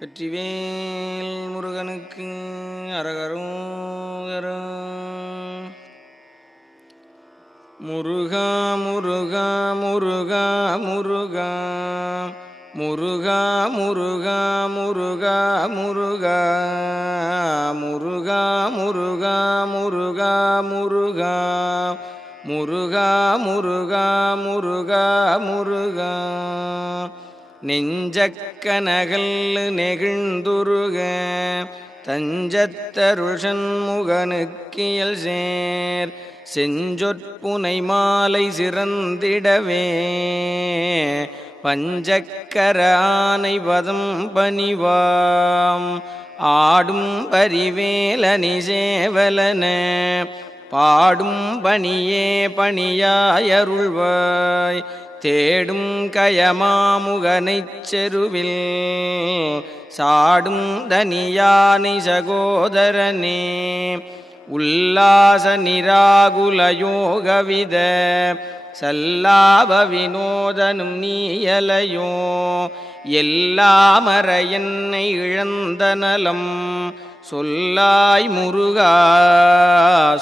வெற்றிவேல் முருகனுக்கு அரகரோகரா. முருகா முருகா முருகா முருகா முருகா முருகா முருகா முருகா முருகா முருகா முருகா முருகா முருகா முருகா முருகா முருகா. நெஞ்சக்கனகல் நெகிழ்ந்துருக தஞ்சத்தருள் சண்முகனுக்கியல் சேர் செஞ்சொற்புனை மாலை சிறந்திடவே பஞ்சக்கர ஆனை பதம் பணிவாம் ஆடும் பரிவேலனி சேவலன பாடும் பணியே பணியாயருள்வாய் தேடும் கயமாமுகனைச் செருவில் சாடும் தனியானை சகோதரனே உல்லாச நிராகுல யோகவித சல்லாப வினோதனும் நீயலையோ எல்லாமற என்னை இழந்த நலம் சொல்லாய் முருகா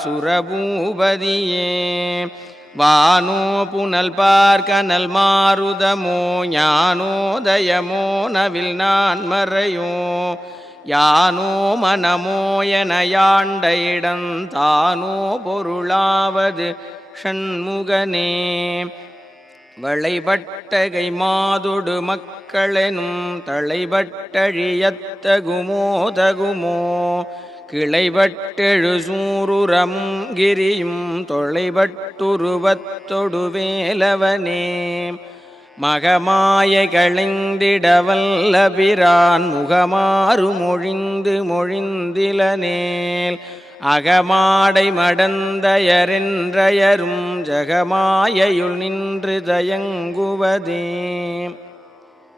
சுரபூபதியே. வானோ புனல் பார்க்கனல் மாருதமோ ஞானோதயமோ நவில் நான் மறையோ யானோ மனமோ என யாண்ட இடந்தானோ பொருளாவது ஷண்முகனே. வளைபட்டகை மாதொடு மக்களெனும் தளைபட்டழியத்தகுமோ தகுமோ கிளைபட்டெழு சூருரமும் கிரியும் தொலைபட்டுருவத்தொடு வேலவனே. மகமாய களைந்திடவல்ல பிரான் முகமாறு மொழிந்து மொழிந்திலனேல் அகமாடை மடந்தயரென்றயரும் ஜகமாயையுள் நின்று தயங்குவதே.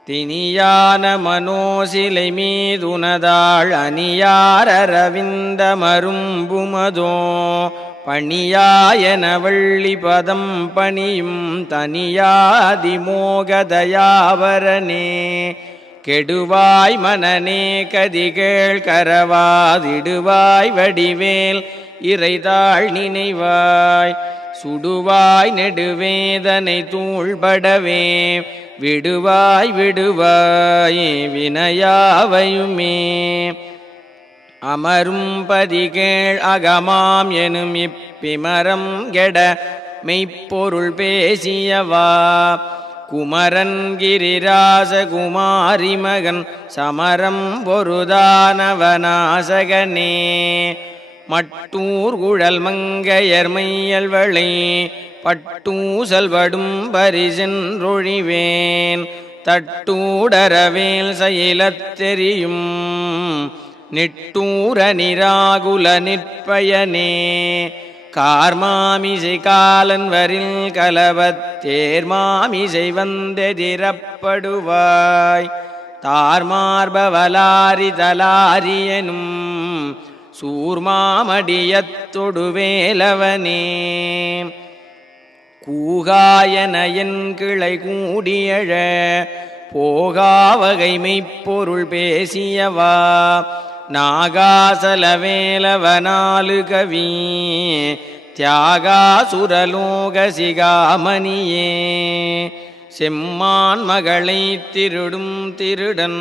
தினியான மனோசிலை மீதுனதாள் அணியாரவிந்த மரும்புமதோ பணியாயன வள்ளி பதம் பணியும் தனியாதிமோகதயாவரனே. கெடுவாய் மனநே கதிகேள் கரவாதிடுவாய் வடிவேல் இறைதாள் நினைவாய் சுடுவாய் நெடுவேதனை தூள்படவே விடுவாய் விடுவாய் வினையாவையுமே. அமரும் பதிகேள் அகமாம் எனும் இப்பிமரம் கெட மெய்ப்பொருள் பேசியவா குமரன் கிரிராச குமாரி மகன் சமரம் பொருதானவனாசகனே. மட்டூர் குழல் மங்கையர் மையல்வளை பட்டூசல் படும் பரிசென்றொழிவேன் தட்டூடரவேல் செயலத்தெரியும் நிட்டூர நிராகுல நிற்பயனே. கார்மாமிசை காலன் வரில் கலவத்தேர்மாமிசை வந்தெதிரப்படுவாய் தார்மார்பவலாரி தலாரியனும் சூர்மாமடியத்தொடு வேலவனே. கூகாயன என் கிளை கூடியழ போகாவகைமைப்பொருள் பேசியவா நாகாசலவேலவனாலு கவி தியாகாசுரலோக சிகாமணியே. செம்மான் மகளை திருடும் திருடன்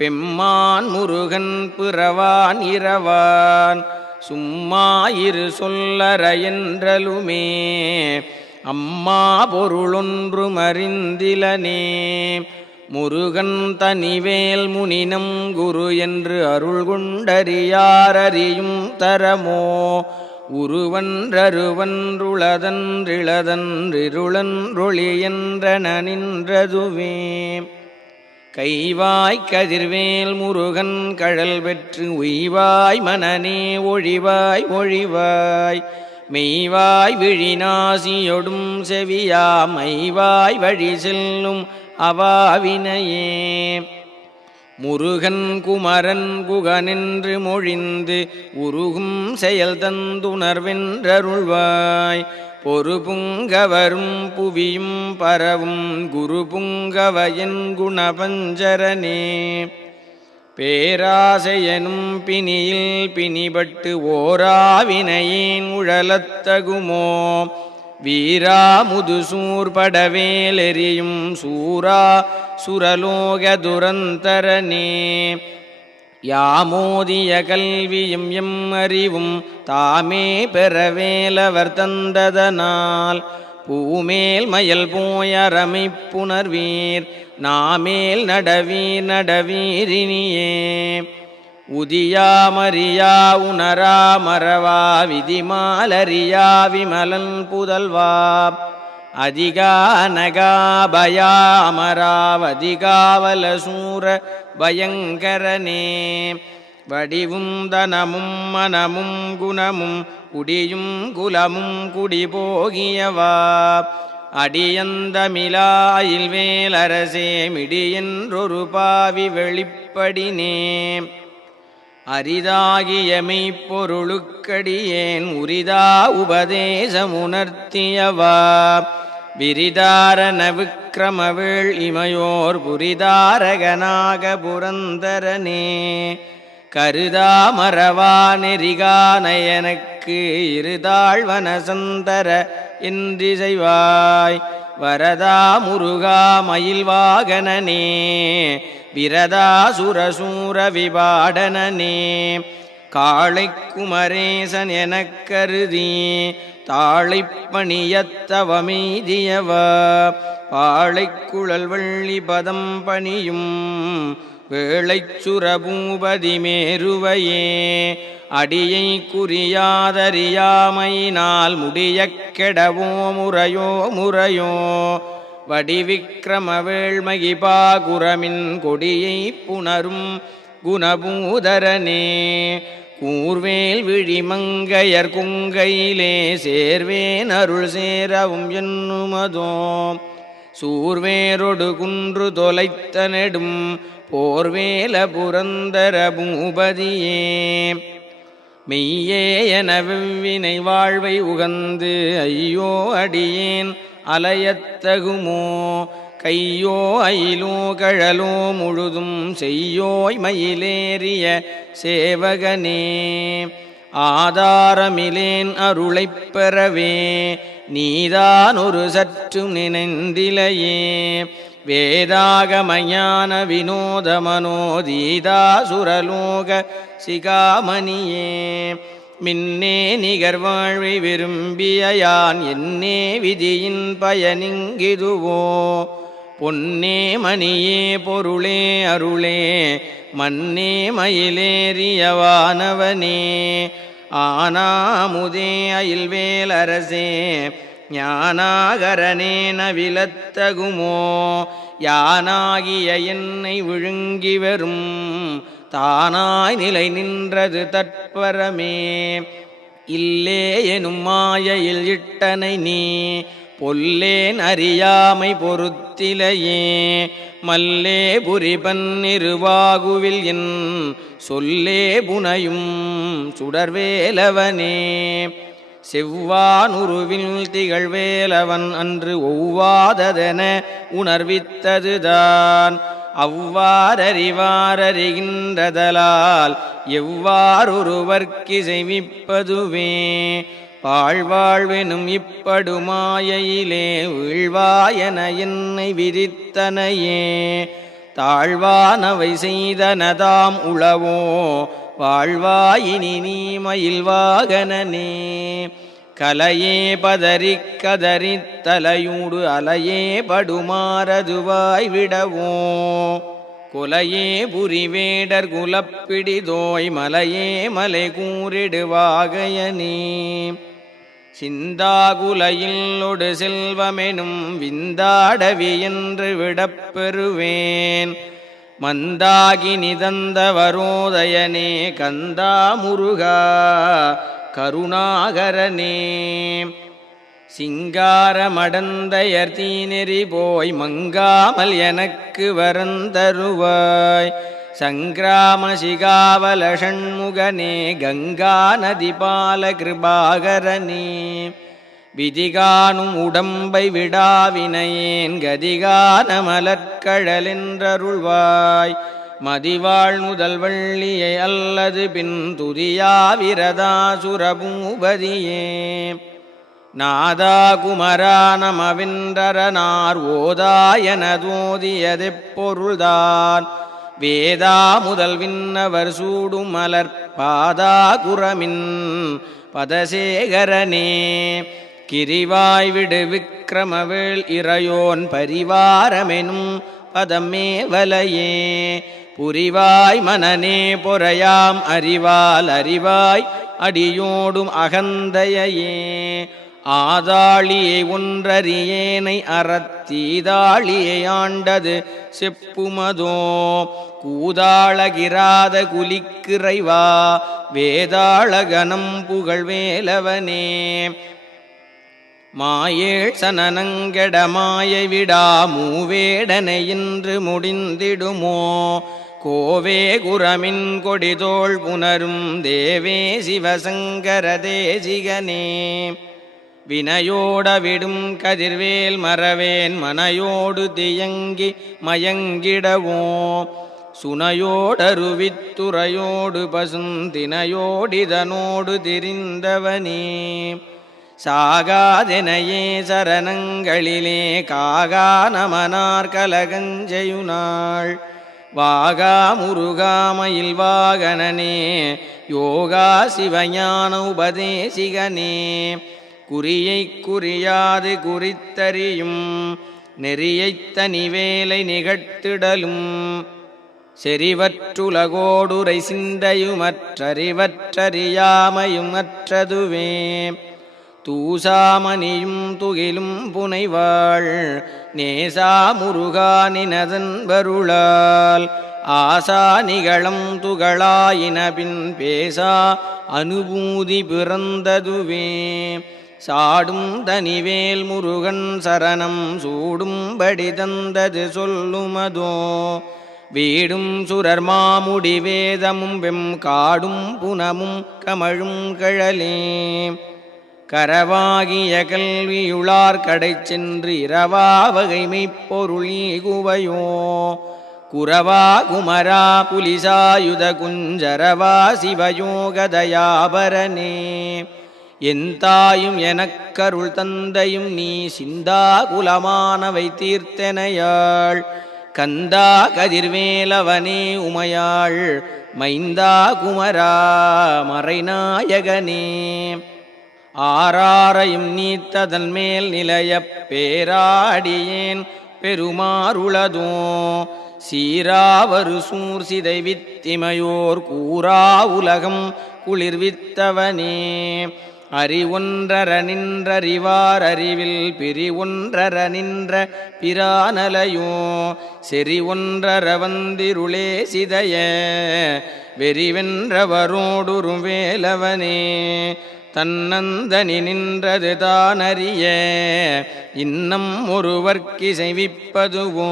பெம்மான் முருகன் பிறவான் இரவான் சும்மாயிரு சொல்லற என்றலுமே அம்மா பொருளொன்று மறிந்திலனே. முருகன் தனிவேல் முனினம் குரு என்று அருள் கொண்டறியாரறியும் தரமோ உருவன்றருவன்றுளதன்றிளதன்றிருளன்றொளி என்றன நின்றதுவே. கைவாய் கதிர்வேல் முருகன் கழல் பெற்று உய்வாய் மனநே ஒழிவாய் ஒழிவாய் மெய்வாய் விழிநாசியொடும் செவியா மைவாய் வழி செல்லும் அவாவினையே. முருகன் குமரன் குகனென்று மொழிந்து உருகும் செயல் தந்துணர்வென்றருள்வாய் பொறுபுங்கவரும் புவியும் பரவும் குரு புங்கவயன் குணபஞ்சரனே. பேராசையனும் பிணியில் பிணிபட்டு ஓராவினையேன் உழலத்தகுமோ வீரா முதுசூர் படவேலெறியும் சூரா சுரலோக துரந்தரனே யாமோதிய கல்வியும் எம் அறிவும் தாமே பெறவேலவர் தந்ததனால் பூமேல் மயல் போயரமை புணர்வீர் நாமேல் நடவீர் நடவீரினியே உதியா மரியா உணரா மறவா விதிமாலரியா விமலன் புதல்வா அதிகா நகாபயா அமராவதிகாவல சூர பயங்கரனே வடிவும் தனமும் மனமும் குணமும் குடியும் குலமும் குடிபோகியவா அடியந்தமிழாயில் வேலரசே மிடியென்றொரு பாவி வெளிப்படினே அரிதாகிய மெய்ப்பொருளுக்கடியேன் உரிதா உபதேசமுணர்த்தியவா விரிதாரண விக்கிரமவேள் இமையோர் புரிதாரகனாக புரந்தரனே கருதா மறவா நெறிகா நயனக்கு இருதாழ்வனசந்தர என்றிசைவாய் வரதா முருகா மயில்வாகனனே விரதா சுரசூர விபாடனனே காளை குமரேசன் எனக் கருதி தாழைப்பணியத்தவமெய்தியவ பாழைக்குழல் வள்ளி பதம் பணியும் வேளைச் சுரபூபதி மேருவையே அடியை குறியாதறியாமையினால் முடியக் கெடவோ முறையோ முறையோ வடிவிக்கிரம வேள்மகிபா குரமின் கொடியை புணரும் குணபூதரனே கூர்வேல் விழிமங்கையர் குங்கையிலே சேர்வேன் அருள் சேரவும் என்னுமதோ சூர்வேரொடு குன்று தொலைத்த நெடும் போர்வேல புரந்தர பூபதியே மெய்யே என வெவ்வினை வாழ்வை உகந்து ஐயோ அடியேன் அலையத்தகுமோ கையோ அயிலோ கழலோ முழுதும் செய்யோய் மயிலேறிய சேவகனே ஆதாரமிலேன் அருளைப் பெறவே நீதான் ஒரு சற்றும் நினைந்திலையே வேதாகமஞான வினோத மனோதீதா சுரலோக சிகாமணியே மின்னே நிகர் வாழ்வை விரும்பிய யான் என்னே விதியின் பயனிங்கிதுவோ பொன்னே மணியே பொருளே அருளே மன்னே மயிலேறியவானவனே ஆனாமுதே அயில்வேலரசே ஞானாகரனே நவிலத்தகுமோ யானாகிய என்னை விழுங்கி வரும் தானாய் நிலை நின்றது தற்பரமே இல்லே எனும் மாயையில் இட்டனை நீ பொல்லேன் அறியாமை பொறுத்திலையே மல்லே புரிபன்னிருவாகுவில் என் சொல்லே புனையும் சுடர்வேலவனே செவ்வானுருவில் திகழ்வேலவன் அன்று ஒவ்வாததென உணர்வித்ததுதான் அவ்வாறறிவாரறிகின்றதலால் எவ்வாறொருவர்க்கு செய்விப்பதுவே பாழ்வாழ்வெனும் இப்படுமாயையிலே வீழ்வாயென என்னை விதித்தனையே தாழ்வானவை செய்தனதாம் உளவோ வாழ்வாயினி நீ மயில்வாகனனே கலையே பதறிக் கதறித் தலையூடு அலையே படுமாறதுவாய் விடவோ கொலையே புரிவேடர் குலப்பிடிதோய் மலையே மலை கூறிடுவாகையனே சிந்தாகுலையில் ஒடு செல்வமெனும் விந்தாடவி என்று விடப்பெறுவேன் மந்தாகி நிதந்த வரோதயனே கந்தா முருகா கருணாகரனே சிங்காரமடந்தையர் தீநெறி போய் மங்காமல் எனக்கு வரந்தருவாய் சங்கிராம சிகாவல ஷண்முகனே கங்கா நதி பால கிருபாகரனே விதிகானும் உடம்பை விடாவினையேன் கதிகான மலர்கழலென்றருள்வாய் மதிவாழ் முதல் வள்ளியை அல்லது பின் துதியாவிரதாசுர பூபதியே நாதா குமரா நமவின்றரனார் ஓதாயனதோதியதெப்பொருள்தான் வேதா முதல் விண்ணவர் சூடும் மலர்பாதா குரமின் பதசேகரனே கிரிவாய் விடு விக்கிரமவேள் இறையோன் பரிவாரமெனும் பதமே வலையே புரிவாய் மனநே பொறையாம் அறிவால் அறிவாய் அடியோடும் அகந்தையே ஆதாளியை ஒன்றறியேனை அறத்தீதாளியை ஆண்டது செப்புமதோ கூதாளகிராத குலிக்கிறைவா வேதாளகனம் புகழ்வேலவனே மாயேழ் சனனங்கெட மாயை விடா மூவேடனை இன்று முடிந்திடுமோ கோவே குரமின் கொடிதோள் புனரும் தேவே சிவசங்கர தேசிகனே வினையோட விடும் கதிர்வேல் மறவேன் மனையோடு தியங்கி மயங்கிடவோ சுனையோடருவித்துறையோடு பசுந்தினையோடிதனோடு திரிந்தவனே சாகாதெனையே சரணங்களிலே காகா நமனார் கலகஞ்செயுனாள் வாகா முருகாமயில் வாகனனே யோகா சிவஞான உபதேசிகனே குறியை குறியாது குறித்தறியும் நெறியைத் தனிவேலை நிகழ்த்திடலும் செறிவற்றுலகோடுரை சிந்தையுமற்றறிவற்றறியாமையும் அற்றதுவே தூசாமணியும் துகிலும் புனைவாள் நேசா முருகானினதன் வருளால் ஆசா நிகழம் துகளாயினபின் பேசா அனுபூதி பிறந்ததுவே சாடும் தனிவேல் முருகன் சரணம் சூடும்படி தந்தது சொல்லுமதோ வீடும் சுரர் மாமுடி வேதமும் வெம் காடும் புனமும் கமழும் கழலே கரவாகிய கல்வியுளார் கடை சென்று இரவா வகைமைப்பொருளீ குவையோ குரவா குமரா புலிசாயுத குஞ்சரவா சிவயோகதயாபரனே என் தாயும் எனக்கருள் தந்தையும் நீ சிந்தா குலமானவை தீர்த்தனையாள் கந்தா கதிர்வேலவனே உமையாள் மைந்தா குமரா மறைநாயகனே ஆராரையும் நீத்ததன் மேல் நிலைய பேராடியேன் பெருமாறுளதோ சீராவரு சூர் சிதை வித்திமையோர் கூறா உலகம் குளிர்வித்தவனே அறிவொன்றர நின்றறிவார் அறிவில் பிரிவொன்றர நின்ற பிரானலையோ செறி ஒன்றர வந்திருளே சிதைய வெறிவென்றவரோடுரும் வேலவனே தன்னந்தனி நின்றது தானறிய இன்னம் ஒருவர்க்கிசைவிப்பதுவோ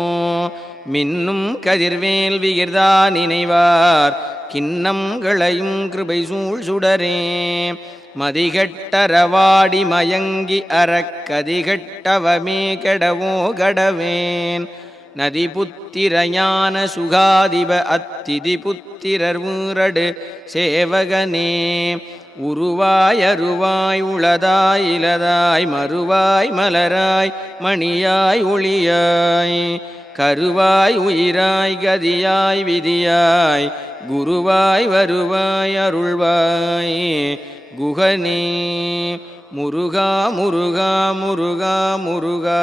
மின்னும் கதிர்வேல் விகிர்தா நினைவார் கிண்ணங்களையும் கிருபை சூழ் சுடரே மதிகட்டரவாடி மயங்கி அறக்கதிகட்டவமே கெடவோ கடவேன் நதி புத்திர ஞான சுகாதிப அத்திதி புத்திரர் ஊரடு சேவகனே உருவாய் அருவாய் உளதாய் இலதாய் மறுவாய் மலராய் மணியாய் ஒளியாய் கருவாய் உயிராய் கதியாய் விதியாய் குருவாய் வருவாய் அருள்வாய் குகனே முருகா முருகா முருகா முருகா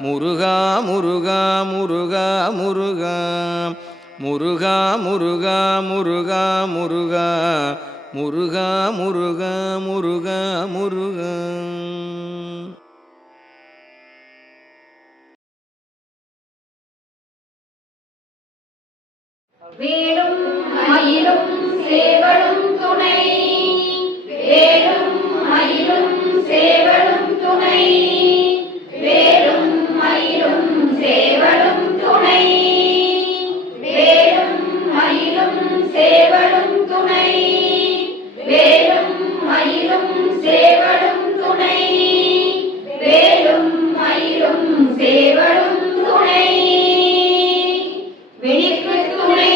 முருகா முருகா முருகா முருகா முருகா முருகா முருகா முருகா முருகா முருகா முருகா முருகா. வேலும் மயிலும் சேவலும் துணை வேலும் மயிலும் சேவலும் துணை வேலும் மயிலும் சேவலும் துணை வேலும் மயிலும் சேவலும் துணை வேலும் மயிலும் சேவலும் துணை வேலும் மயிலும் சேவலும் துணை வெளிக்கு துணை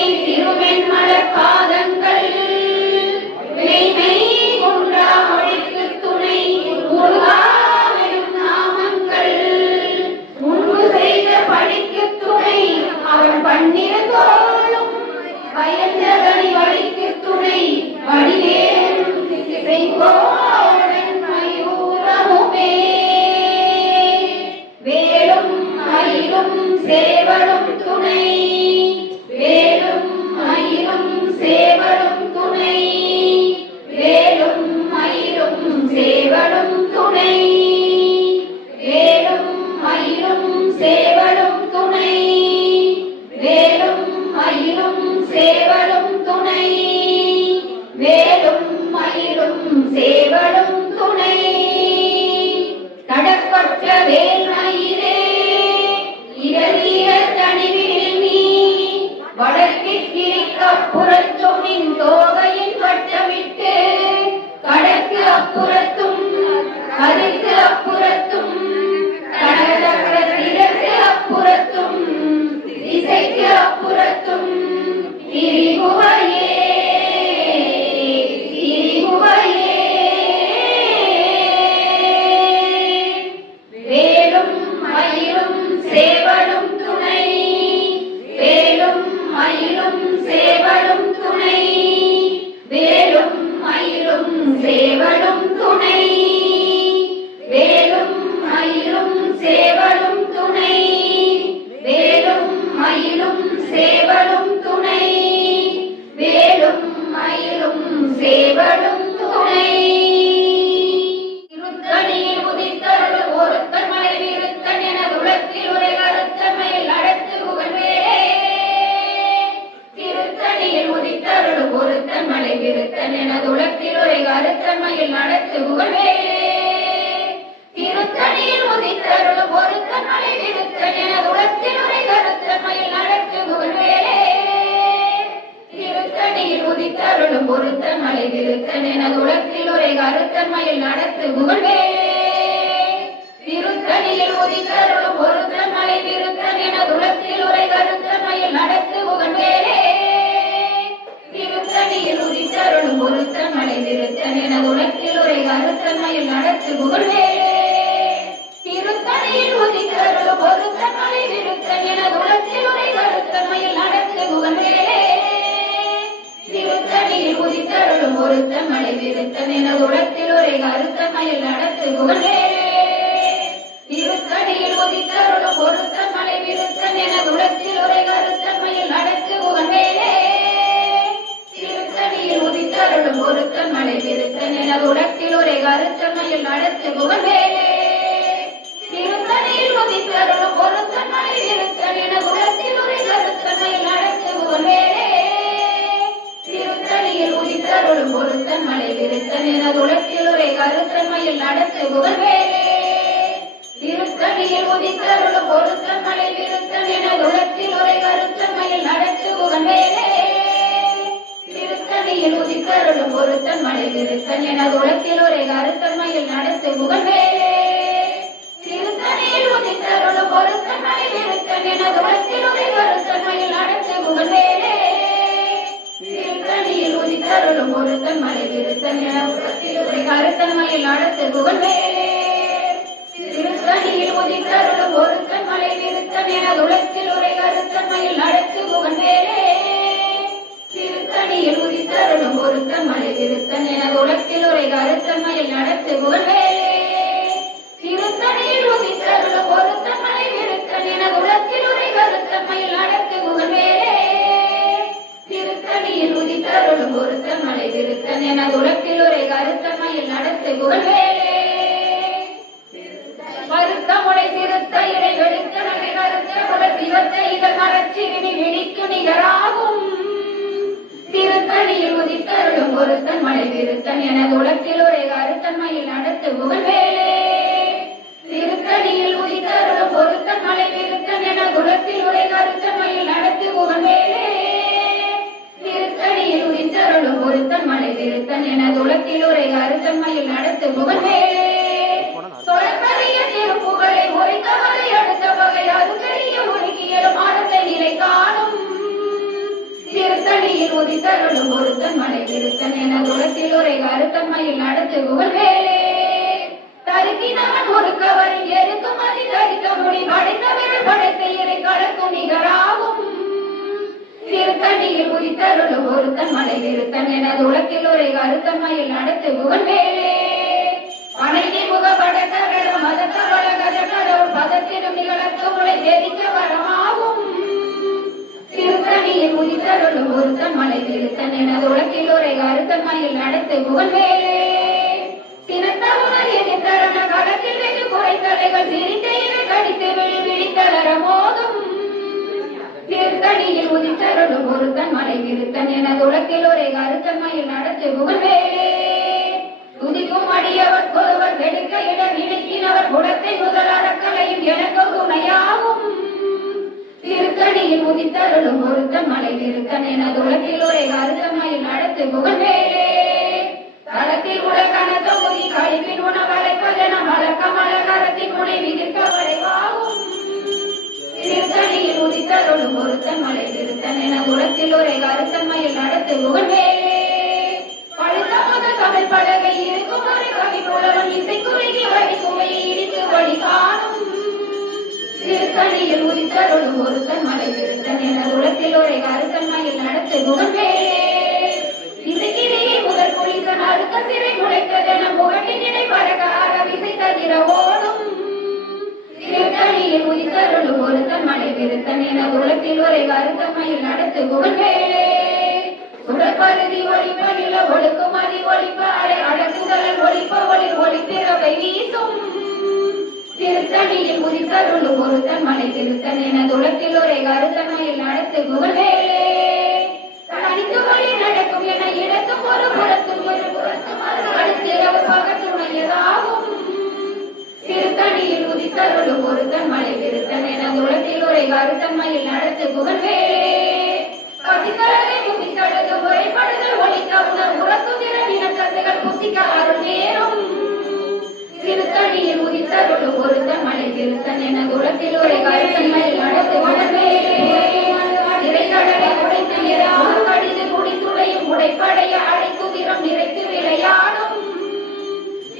மயிலும் சேவலும் துணை வேலும் மயிலும் சேவலும் துணை திருத்தணியில் உதித்தருள் ஒருத்தன் மலை விருத்தன் என உலகத்தில் உரை கருத்தமையில் நடத்து புகழ்வேலே திருத்தணியில் உதித்தருள் ஒருத்தன் மலை விருத்தன் என உலகத்தில் உரை கருத்தமையில் நடத்து புகழ்வேலே திருத்தணியில் உதித்தருள் ஒருத்தன் மலை விருத்தன் என உலகத்தில் உரை கருத்தமையில் நடத்து புகழ்வேலே திருத்தணியில் உதித்தருளும் ஒருத்தன் மலை விருத்தன் என உலகத்தில் உரை கருத்தமையில் நடத்து புகழ்வேலே திருத்தணியில் உதித்தருளும் ஒருத்தன் மலை விருத்தன் என உலகத்தில் உரை கருத்தமையில் நடத்து புகழ்வேலே திருத்தணியில் உதித்தருளும் ஒருத்தன் மலை விருத்தன் என உலகத்தில் உரை கருத்தமையில் நடத்து புகழ்வேலே திருத்தணியில் உதித்தருளும் ஒருத்தன் மலை விருத்தன் என உலகத்தில் உரை கருத்தமையில் நடத்து புகழ்வேலே திருத்தணியில் உதித்தருளும் ஒருத்தன் மலை விருத்தன் என உலகத்தில் உரை கருத்தமையில் நடத்து புகழ்வேலே திருத்தணியில் உதித்தருளும் ஒருத்தன் மலை விருத்தன் என உலகத்தில் உரை கருத்தமையில் நடத்து புகழ்வேலே திருத்தணியில் உதித்தருளும் ஒருத்தன் மலை விருத்தன் என உலகத்தில் உரை கருத்தமையில் நடத்து புகழ்வேலே திருத்தணியில் உதித்தருளும் ஒருத்தன் மலை விருத்தன் என உலகத்தில் உரை கருத்தமையில் நடத்து புகழ்வேலே திருத்தணியில் உதித்தருளும் ஒருத்தன் மலை விருத்தன் என உலகத்தில் உரை கருத்தமையில் நடத்து புகழ்வேலே திருத்தணியில் உதித்தருளும் ஒருத்தன் மலை விருத்தன் என உலகத்தில் உரை கருத்தமையில் நடத்து புகழ்வேலே திருத்தணியில் உதித்தருளும் ஒருத்தன் மலை விருத்தன் என உலகத்தில் உரை கருத்தமையில் நடத்து புகழ்வேலே திருத்தணியில் உதித்தருளும் ஒருத்தன் மலை விருத்தன் என உலகத்தில் உரை கருத்தமையில் நடத்து புகழ்வேலே திருத்தணியில் உதித்தருளும் ஒருத்தன் மலை விருத்தன் என உலகத்தில் உரை கருத்தமையில் நடத்து புகழ்வேலே திருத்தணியில் உதித்தருளும் ஒருத்தன் மலை விருத்தன் என உலகத்தில் உரை கருத்தமையில் நடத்து புகழ்வேலே திருத்தணியில் உதித்தருளும் ஒருத்தன் மலை விருத்தன் என உலகத்தில் உரை கருத்தமையில் நடத்து புகழ்வேலே திருத்தணியில் உதித்தருளும் ஒருத்தன் மலை விருத்தன் என உலகத்தில் உரை கருத்தமையில் நடத்து புகழ்வேலே திருத்தணியில் உதித்தருளும் ஒருத்தன் மலை விருத்தன் என உலகத்தில் உரை கருத்தமையில் நடத்து புகழ்வேலே மருத்தமுடை திருத்த இடை வெளுத்த நகை கருத்த உடல் சிவத்தை இதழ் மரச்சிறுமி விழிக்கு நிகராகும் திருத்தணியில் உதித்தருளும் ஒருத்தன் மலை விருத்தன் என உலகத்தில் உரை கருத்தமையில் நடத்து புகழ்வேலே திருத்தணியில் உதித்தருளும் ஒருத்தன் மலை விருத்தன் என உலகத்தில் உரை கருத்தமையில் நடத்து புகழ்வேலே திருத்தணியில் உதித்தருளும் ஒருத்தன் மலை விருத்தன் என உலகத்தில் உரை கருத்தமையில் நடத்து புகழ்வேலே தொடர்பறிய திருப்புகழை உரைத்தவரை அடுத்த வகை அதுக்கரிய ஒழுகியலும் ஆனந்த நிலை காணும் திருத்தணியில் உதித்தருளும் ஒருத்தன் மலை விருத்தன் என உலகத்தில் உரை கருத்தமையில் நடத்து புகழ்வேலே தருக்கினவன் ஒரு கவரில் எருக்கும் அதி தரித்த முடி படைத்தவர்கள் படைத்த இறை கலக்கும் நிகராகும் திருத்தணியில் உதித்தருளும் ஒருத்தன் மலை விருத்தன் என உலகத்தில் உரை கருத்தமையில் நடத்து புகழ்வேலே அனைத்து முகப்படத்தரடும் மதத்தவள கதகடவுள் பதத்திடும் நிகழத்து முளை தெரிக்க வரமாகும் திருத்தணியில் உதித்தருளும் ஒருத்தன் மலை விருத்தன் என உலகில் உரை கருத்தமையில் நடத்து புகழ்வேலே சினத்தவுடன் எதிர்த்தரண களத்தில் வெகு குறைத்தலைகள் சிரித்த இவை கடித்து விழித்தளர மோதும் திருத்தணியில் உதித்தருளும் ஒருத்தன் மலை விருத்தன் என உலகில் உரை கருத்தமையில் நடத்து புகழ்வேலே துதிக்கும் அடியவர் ஒருவர் வெடுக்க இட நினைக்கினவர் குடத்தை முதல் அறக்கலையும் எனக்கு துணையாகும் திருத்தணியில் உதித்தருளும் ஒருத்தன் மலை விருத்தன் என உலகில் உரை கருத்தமையில் நடத்து புகழ்வேலே தளத்தில் உலகன தொகுதி கழிப்பின் உணவழைப்பதென மலக்கமல கரத்தின் முனை விதிர்க்க வளைவாகும் திருத்தணியில் உதித்தருளும் ஒருத்தன் மலை விருத்தன் என உலகில் உரை கருத்தமையில் நடத்து புகழ்வேலே பழுத்த முதல் தமிழ் பலகை இருக்கும் ஒரு கவி புலவன் இசைக்குறுகி வழி குமையை இடித்து வழி காணும் திருத்தணியில் உதித்தருளும் ஒருத்தன் மலை விருத்தன் என உலகில் உரை கருத்தமையில் நடத்து புகழ்வேலே இசைக்கிடையே முதல் புலிசன் அடுத்த சிறை முளைத்ததென முகட்டின் இடை பறக்க விசை தவிர ஓடும் திருத்தணியில் திருத்தணியில் உதித்தருளும் ஒருத்தன் மலை விருத்தன் என உலகில் உரை கருத்தமையில் நடத்து புகழ்வேலே சுடற்பருதி ஒளிப்ப நில ஒழுக்குமதி ஒளிப்ப அலை அடக்குதலன் ஒளிப்ப ஒளி ஒளிப்பிறவை வீசும் திருத்தணியில் உதித்தருளும் ஒருத்தன் மலை திருத்தன் என உலகில் உரை கருத்தமையில் நடத்து புகழ்வேலே தனித்து வழி நடக்கும் என இடத்தும் ஒரு புறத்தும் ஒரு புறத்தும் அடுத்திரவு பகத்துணையதாகும் திருத்தணியில் உதித்தருளும் ஒருத்தன் மலை விருத்தன் என உலகில் உரை கருத்தமையில் நடத்து புகழ்வேலே பசித்தலை புசித்தழுது முறைப்படுதல் ஒழிக்க உணர் உறக்குதிர நினக்கசைகள் புசிக்க அருள் நேரும் திருத்தணியில் உதித்தருளும் ஒருத்தன் மலை விருத்தன் என உலகில் உரை கருத்தமையில் நடத்து புகழ்வேலே நிறைகடலை உடைத்து நிறாமல் கடிது குடித்துளையும் உடைப்படைய அடைக்குதிரம் நிறைத்து விளையாடும்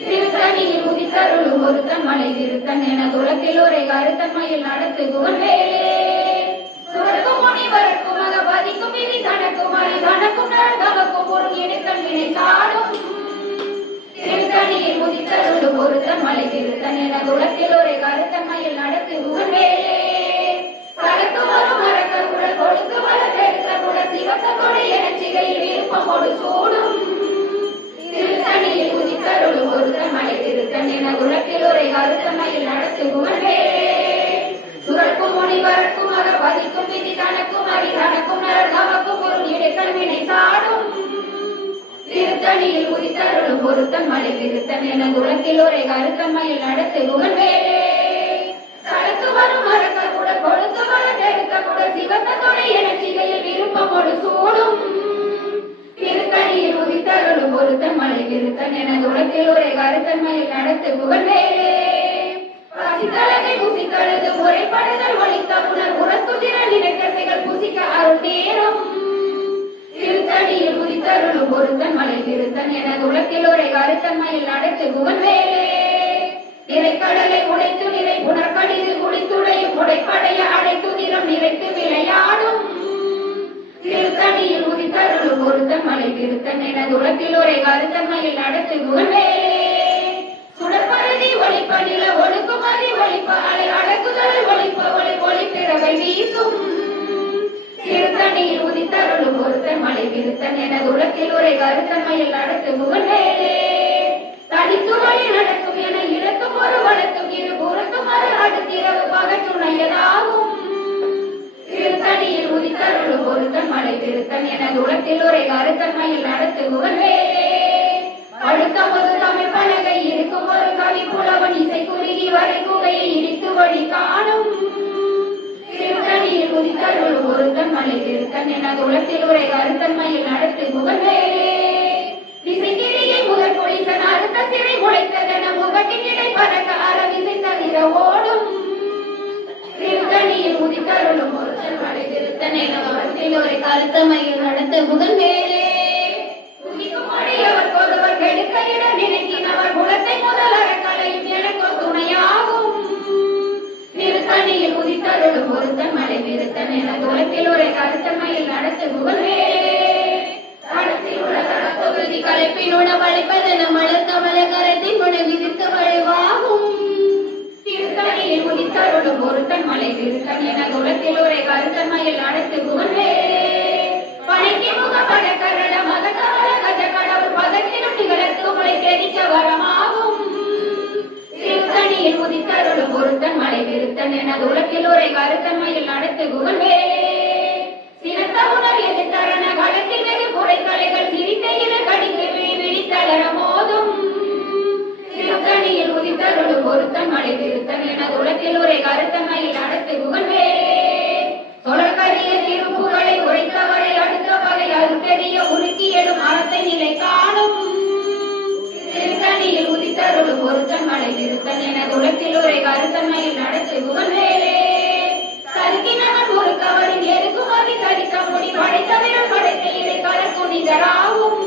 திருத்தணியில் உதித்தருளும் ஒருத்தன் மலை விருத்தன் என உலகில் உரை கருத்தமையில் நடத்து புகழ்வேலே சுவர்க்கும் முனிவர்க்கும் மகபதிக்கும் விதி தனக்கும் அறி தனக்கும் தமக்கும் ஒரு இடுக்கல் வினை சாடும் திருத்தணியில் உதித்தருளும் ஒருத்தன் மலை விருத்தன் என உலகில் உரை கருத்தமையில் நடத்து புகழ்வேலே தனக்கு வரும் மறக்க குடல் கொடுத்து வளர் எடுத்த குடல் சிவக்க கொடை என சிகையில் விருப்பமோடு சூடும் திருத்தணியில் உதித்தருளும் ஒருத்தன் மலை திருத்தன் என உலகில் உரை கருத்தமையில் நடத்து புகழ்வேலே சுரக்கும் முனிவர்க்கும் மகபதிக்கும் விதி தனக்கும் அறி தனக்கும் நரர் தமக்கும் ஒரு இடுக்கல் வினை சாடும் திருத்தணியில் உதித்தருளும் ஒருத்தன் மலை திருத்தன் என உலகில் உரை கருத்தமையில் நடத்து புகழ்வேலே தனக்கு வரும் மறக்க குடல் கொடுத்து வளர் எடுத்த குடல் சிவக்க கொடை என சிகையில் விருப்பமோடு சூடும் திருத்தணியில் உதித்தருளும் ஒருத்தன் மலை விருத்தன் என உலகில் உரை கருத்தமையில் நடத்து புகழ்வேலே பசித்தழகை புசித்தழுது முறைப்படுதல் ஒழித்த உணர் உறக்குதிர நினைக்கசைகள் புசிக்க அருள் நேரும் திருத்தணியில் உதித்தருளும் ஒருத்தன் மலை விருத்தன் என உலகில் உரை கருத்தமையில் நடத்து புகழ்வேலே நிறைக்கடலை உடைத்து நிறை புனர்கடிது குடித்துடையும் உடைப்படைய அடைத்து நிறம் நிறைத்து விளையாடும் திருத்தணியில் உதித்தருளும் ஒருத்தன் மலை விருத்தன் என உலகில் உரை கருத்தமையில் நடத்து புகழ்வேலே சுடற்பருதி ஒளிப்ப நில ஒழுக்குமதி ஒளிப்ப அலை அடக்குதல் ஒளிப்ப ஒளி ஒளிப்பிறவை வீசும் திருத்தணியில் உதித்தருளும் ஒருத்தன் மலை விருத்தன் என உலகில் உரை கருத்தமையில் நடத்து புகழ்வேலே தனித்து வழி நடக்கும் என இடத்தும் ஒரு வளத்தும் இரு புறத்தும் அது அடுத்திரவு பகத்துணையதாகும் திருத்தணியில் உதித்தருளும் ஒருத்தன் மலை விருத்தன் என உலகில் உரை கருத்தமையில் நடத்து புகழ்வேலே அழுத்தமது தமிழ் பலகை இருக்கும் ஒரு கவி புலவன் இசை குறுகி வரை குகையை இடித்து வழி காணும் திருத்தணியில் உதித்தருளும் ஒருத்தன் மலை விருத்தன் என உலகில் உரை கருத்தமையில் நடத்து புகழ்வேலே இசைக்கிரியை முதல் பொழிசன் அறுத்த சிறை முளைத்ததென முகட்டின் இடை பறக்க அறவிசை தவிர ஓடும் திருத்தணியில் உதித்தருளும் ஒருத்தன் மலை விருத்தன் என உலகில் உரை கருத்தமையில் நடத்து புகழ்வேலே துதிக்கும் அடியவர் கொதவர் கெடுக்க இட நினைக்கினவர் குலத்தை முதல் அறக்கலையும் எனக்கு துணையாகும் திருத்தணியில் உதித்தருளும் ஒருத்தன் மலை விருத்தன் என உலகில் உரை கருத்தமையில் நடத்து புகழ்வேலே தடத்தில் உள்ள தடத்தொகுதி கலைப்பின் உணவளிப்பதென மலர் கமல கரத்தின் உணை விதித்து வழிவாகும் திருத்தணியில் உதித்தருளும் ஒருத்தன் மலை விருத்தன் என உலகில் உரை கருத்தமையில் நடத்து புகழ்வேலே பணிக்கு முக படக்கரட மகக்கவல கஜ கடவுள் பதத்தினும் நிகழத்து முளை தெரிக்க வரமாகும் திருத்தணியில் உதித்தருளும் ஒருத்தன் மலை விருத்தன் என உலகில் உரை கருத்தமையில் நடத்து புகழ்வேலே சினத்த உணர் எதிர்த்தரண களத்தில் வெகு குறைகளைகள் சிரித்த இரு கடிக்கு விழித்தளர மோதும் திருத்தணியில் உதித்தருளும் ஒருத்தன் மலை விருத்தன் என உலகில் உரை கருத்தமையில் நடத்து புகழ்வேலே தொடர்கரிய திருப்புகளை உரைத்தவரை அடுத்த வகை அறுத்தெறிய உருக்கியடும் அறத்தை நிலை காணும் திருத்தணியில் உதித்தருளும் ஒருத்தன் மலை விருத்தன் என உலகில் உரை கருத்தமையில் நடத்து புகழ்வேலே சருக்கினவன் ஒரு கவரின் எருக்குமதி கரிக்க முடி படைத்தவிரல் படைத்த இதை கலக்குனிதராகும்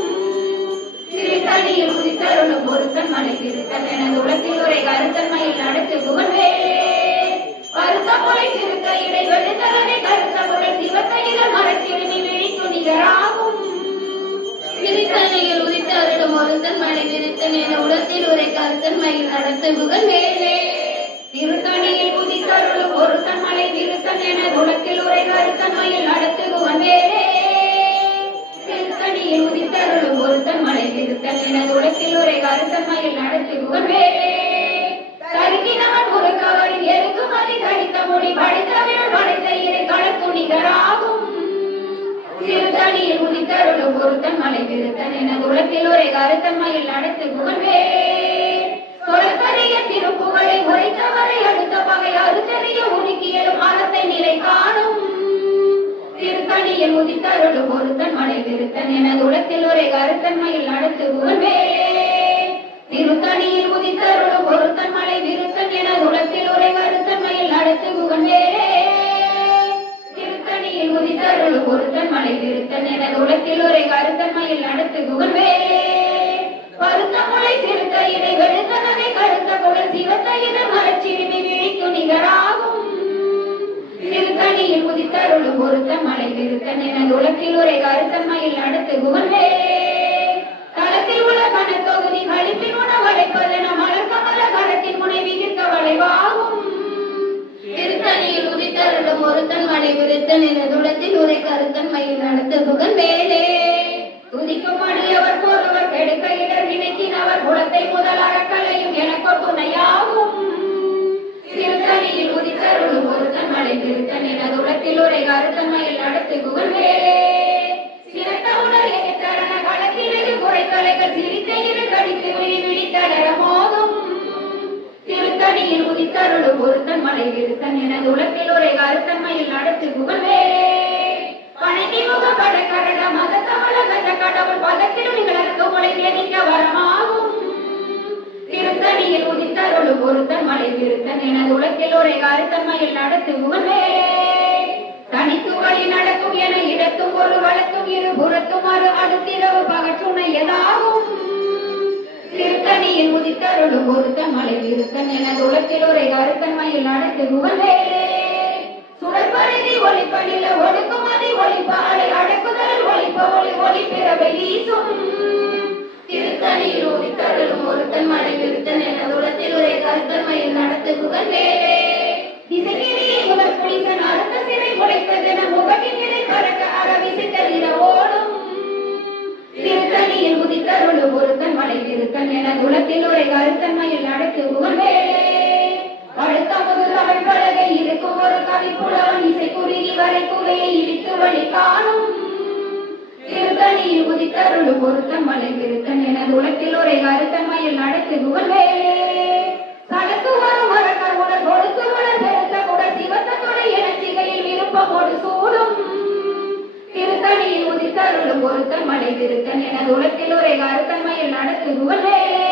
திருத்தணியில் உதித்தருளும் ஒருத்தன் மலை விருத்தன் என உலகில் உரை கருத்தமையில் நடத்து புகழ்வேலே பருத்த முறை சிறுத்த இடை வெளுத்தவரை கருத்த முறை சிவத்த இதழ் மரச்சிறுமி விழித்து நிகராகும் திருத்தணியில் உதித்தருளும் ஒருத்தன் மலை விருத்தன் என உலகில் உரை கருத்தமையில் நடத்து புகழ்வேலே திருத்தணியில் உதித்தருளும் ஒருத்தன் மலை விருத்தன் என குலத்தில் உரை கருத்தன்மையில் நடத்துகுவன் வேலே. திருத்தணியில் உதித்தருளும் ஒருத்தன் மலை விருத்தன் என குலத்தில் உரை கருத்தன்மையில் நடத்துகுவன் வேலே. கருக்கினவன் ஒரு கவரின் எருக்குமதி தடித்த மொழி படித்தவிழ் படைத்த இறை களத்துணிகராகும். திருத்தணியில் உதித்தருளும் ஒருத்தன் மலை விருத்தன் என குலத்தில் உரை கருத்தன்மையில் நடத்துகுவன் வேலே. சொற்கரிய திருப்புகளை உரைத்தவரை அடுத்த பகை அறுத்தறிய உருக்கியலும் அறத்தை நிலை காணும். திருத்தணியில் உதித்தருளும் ஒருத்தன் மலை விருத்தன் என குலத்தில் உரை கருத்தன்மையில் நடத்துகுவன் வேலே. திருத்தணியில் உதித்தருளும் ஒருத்தன் மலை விருத்தன் என குலத்தில் உரை கருத்தன்மையில் நடத்துகுவன் வேலே. திருத்தணியில் உதித்தருளும் ஒருத்தன் மலை விருத்தன் என குலத்தில் உரை கருத்தன்மையில் நடத்துகுவன் வேலே. பருத்த முளை சிறுத்த இதை வெளுத்தனவை கருத்த குடல் சிவத்த இதழ் மரச்சிறுமி விழிக்கு நிகராகும். திருத்தணியில் உதித்தருளும் ஒருத்தன் மலை விருத்தன் என குலத்தில் உரை கருத்தன்மையில் நடத்துகுவன் வேலே. களத்தில் உள்ள கனத்தொகுதி கழிப்பின் உணவளைப்பதென மலர்கமல கரத்தின் முனை விகிர்த்த வளைவாகும். திருத்தணியில் உதித்தருளும் ஒருத்தன் மலை விருத்தன் என குலத்தில் உரை கருத்தன்மையில் நடத்துகுவன் வேலே. துதிக்கும் அடியவர் போறவர் கெடுக்க இடர் நினைக்கினவர் குலத்தை முதல் அறக்கலையும் எனக்கு துணையாகும். திருத்தணியில் உதித்தருளும் ஒருத்தன் மலை விருத்தன் என குலத்தில் உரை கருத்தன்மையில் நடத்துகுவன் வேலே. சிறந்த உணர் எத்தரண களத்தினது குறைக்கலைகள் சிரித்த இரு கடித்து விழி விழித்தளர மோதும். திருத்தணியில் உதித்தருளும் ஒருத்தன் மலை விருத்தன் என குலத்தில் உரை கருத்தன்மையில் நடத்துகுவன் வேலே. பழனி முக படக்கரட மதத்தவள கத கடவுள் பதத்தில் நிகழற்கு உழைக்க வரமாகும். திருத்தணியில் உதித்தருளும் ஒருத்தன் மலை விருத்தன் என குலத்தில் உரை கருத்தன்மையில் நடத்துகுவன் வேலே. தனித்து வழி நடக்கும் என இடத்தும் ஒரு வளத்தும் இரு புறத்தும் மறு அடுத்திரவு பகற்றுணையதாகும். திருத்தணியில் உதித்தருளும் ஒருத்தன் மலை விருத்தன் என குலத்தில் உரை கருத்தன்மையில் நடத்துகுவன் வேலே. சுடற்பரிதி ஒளிப்படில ஒடுக்குமதி ஒளிப்பாலை அடக்குதல் ஒளிப்ப ஒளி ஒளி பிறவை வீசும். திருத்தணியில் உதித்தருளும் ஒருத்தன் மலை விருத்தன் என குலத்தில் உரை கருத்தன்மையில் நடத்துகுவன் வேலே. திசைகிரியை முதல் புலிசன் அறுத்த சிறை முளைத்ததென முகட்டின் நிலை பறக்க அறவிசித்தலிட ஓடும். திருத்தணியில் உதித்தருளும் ஒருத்தன் மலை விருத்தன் என குலத்தில் உரை கருத்தன்மையில் நடத்துகுவன் வேலே. அடுத்தமுது தமிழ் பலகை இருக்கும் ஒரு கவிப்புலவன் இசை குறுகி வரை குவையை இடித்து வழி காணும். திருத்தணியில் உதித்தருளும் ஒருத்தன் மலை விருத்தன் என குலத்தில் உரை கருத்தன்மையில் நடத்துகுவன் வேலே. சடத்து வரும் மரக்கர் உடல் கொடுத்து உடல் பெருத்த குடல் சிவத்த துணை என சிகையில் விருப்பமோடு சூடும். திருத்தணியில் உதித்தருளும் ஒருத்தன் மலை விருத்தன் என குலத்தில் உரை கருத்தன்மையில் நடத்துகுவன் வேலே.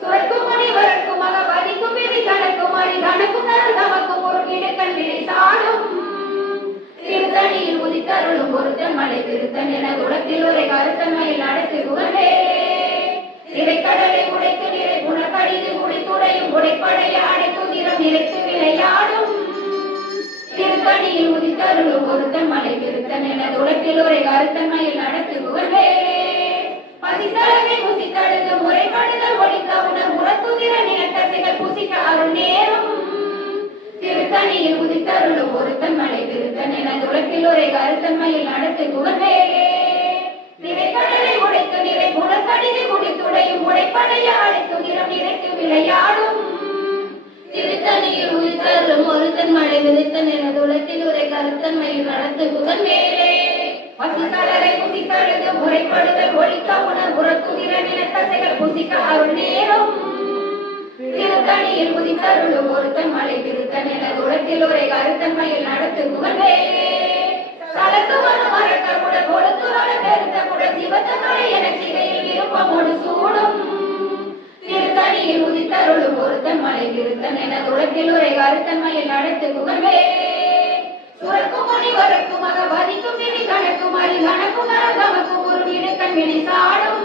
சுரக்கும் முனி வரக்கும் மக பதிக்கும் விதி கணக்கும் அறி கணக்கும் நல் தமக்கும் ஒரு கிழக்கன் வினை சாடும். திருத்தணியில் உதித்தருளும் ஒருத்தன் மலை விருத்தன் என குலத்தில் உரை கருத்தன்மையில் நடத்துகுவன் வேலே. திரைக்கடலை உடைத்து நிறை புனக்கடிது குடித்துடையும் உடைப்படைய அடைக்குதிரம் நிறைத்து விளையாடும். திருத்தணியில் உதித்தருளும் ஒருத்தன் மலை விருத்தன் என குலத்தில் உரை கருத்தன்மையில் நடத்துகுவன் வேலே. பதித்தளவை புசித்தடுத்து முறைப்படுதல் ஒழித்த உணர் முரத்துதிர நிலத்தசைகள் புசிக்க அருள் நேரும். திருத்தணியில் உதித்தருளும் ஒருத்தன் மலை விருத்தன் என குலத்தில் உரை கருத்தன்மையில் நடத்துகுவன் வேலே. திரைக்கடலை உடைத்து நிறை புனக்கடிது குடித்துடையும் உடைப்படைய அடைத்துதிரம் நிறைத்து விளையாடும். திருத்தணியில் உதித்தருளும் ஒருத்தன் மலை விருத்தன் என குலத்தில் உரை கருத்தன்மையில் நடத்துகுவன் வேலே. பசுத்தளரை புசித்தழுது முறைப்படுதல் ஒழிக்க உணர் புறத்துதிர நிலத்தசைகள் புசிக்க அருள் நேரும். திருத்தணியில் உதித்தருளும் ஒருத்தன் மலை விருத்தன் என குலத்தில் உரை கருத்தன்மையில் நடத்துகுவன் வேலே. தலத்து வரும் மரக்கர் உடல் கொடுத்து வர பெருத்த குடல் சிவத்த துணை என சிகையில் விருப்பமோடு சூடும். திருத்தணியில் உதித்தருளும் ஒருத்தன் மலை விருத்தன் என குலத்தில் உரை கருத்தன்மையில் நடத்துகுவன் வேலே. சுரக்கும் முனி வரக்கும் மக பதிக்கும் விதி கணக்கும் அறி கணக்கும் தமக்கும் ஒரு இடுக்கண் வினை சாடும்.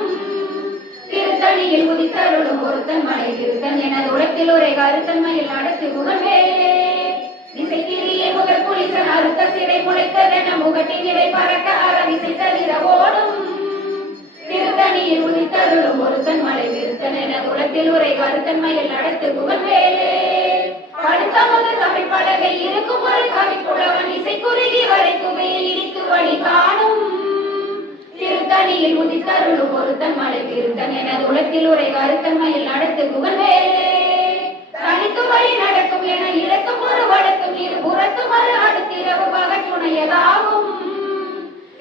திருத்தணியில் உதித்தருளும் ஒருத்தன் மலை விருத்தன் என குலத்தில் உரை கருத்தன்மையில் நடத்துகுவன் வேலே. திசைக்கிரியை முதல் புலிசன் அறுத்த சிறை முளைத்ததென முகட்டின் இவை பறக்க அறவிசை தளிர ஓடும். திருத்தணியில் உதித்தருளும் ஒருத்தன் மலை விருத்தன் என குலத்தில் உரை கருத்தன்மையில் நடத்துகுவன் வேலே. படுத்தமது தமிழ் பலகை இருக்கும் ஒரு கவிப்புலவன் இசை குறுகி வரை குவையில் இடித்து வழி காணும் திருத்தணியில் உதித்தருளும் ஒருத்தன் மலை விருத்தன் எனது உலத்தில் உரை கருத்தன்மையில் நடத்து புகழ்வேலே தனித்து வழி நடக்கும் என இழக்கும் ஒரு வழக்கும் இரு புறத்தும் ஒரு அடுத்திரவு பகற்றுணையதாகும்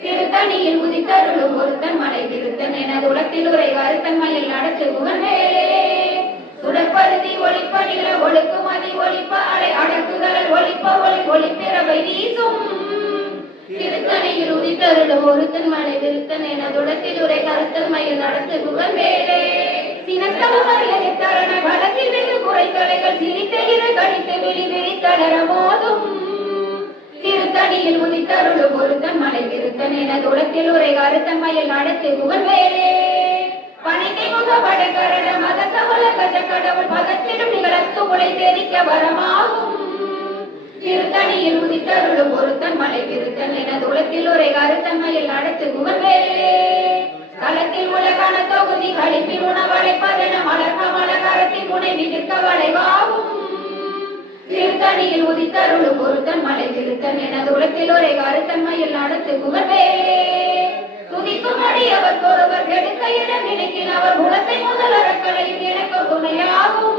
திருத்தணியில் உதித்தருளும் ஒருத்தன் மலை விருத்தன் எனது உலத்தில் உரை கருத்தன்மையில் நடத்து புகழ்வேலே சுடற்பருதி ஒளிப்ப நில ஒழுக்குமதி ஒளிப்ப அலை அடக்குதல் ஒளிப்ப ஒளி ஒளிப்பிறவை வீசும் திருத்தணியில் உதித்தருளும் ஒருத்தன் மலை விருத்தன் எனதுடத்தில் உரை கருத்தன்மையில் நடத்து புகழ்வேலே சினத்தவர்கள வழக்கில் வெகு குறைத்தலைகள் சிரித்த இரு கடித்து விழி விழித்தளர மோதும் திருத்தணியில் உதித்தருளும் ஒருத்தன் மலை விருத்தன் எனதுடத்தில் உரை கருத்தன்மையில் நடத்து புகழ்வேலே பணிக்கை முக வடகரட மதத்தவள கஜ கடவுள் பகத்திடும் நிகழத்து உலை தெரிக்க வரமாகும் திருத்தணியில் உதித்தருளும் ஒருத்தன் மலை விருத்தன் எனது உலத்தில் உரை கருத்தன்மையில் நடத்து புகழ்வேலே களத்தில் உலகான தொகுதி கழிப்பில் உணவழைப்பதென மலர்க மலகரத்தின் முனை விதிர்க்க வளைவாகும் திருத்தணியில் உதித்தருளும் ஒருத்தன் மலை விருத்தன் எனது உலத்தில் உரை கருத்தன்மையில் நடத்து புகழ்வேலே துதிக்கும் அடியவர் ஒருவர் எடுக்க இடம் நினைக்கின் அவர் குணத்தை முதலறக்களையும் எனக்கு துணையாகும்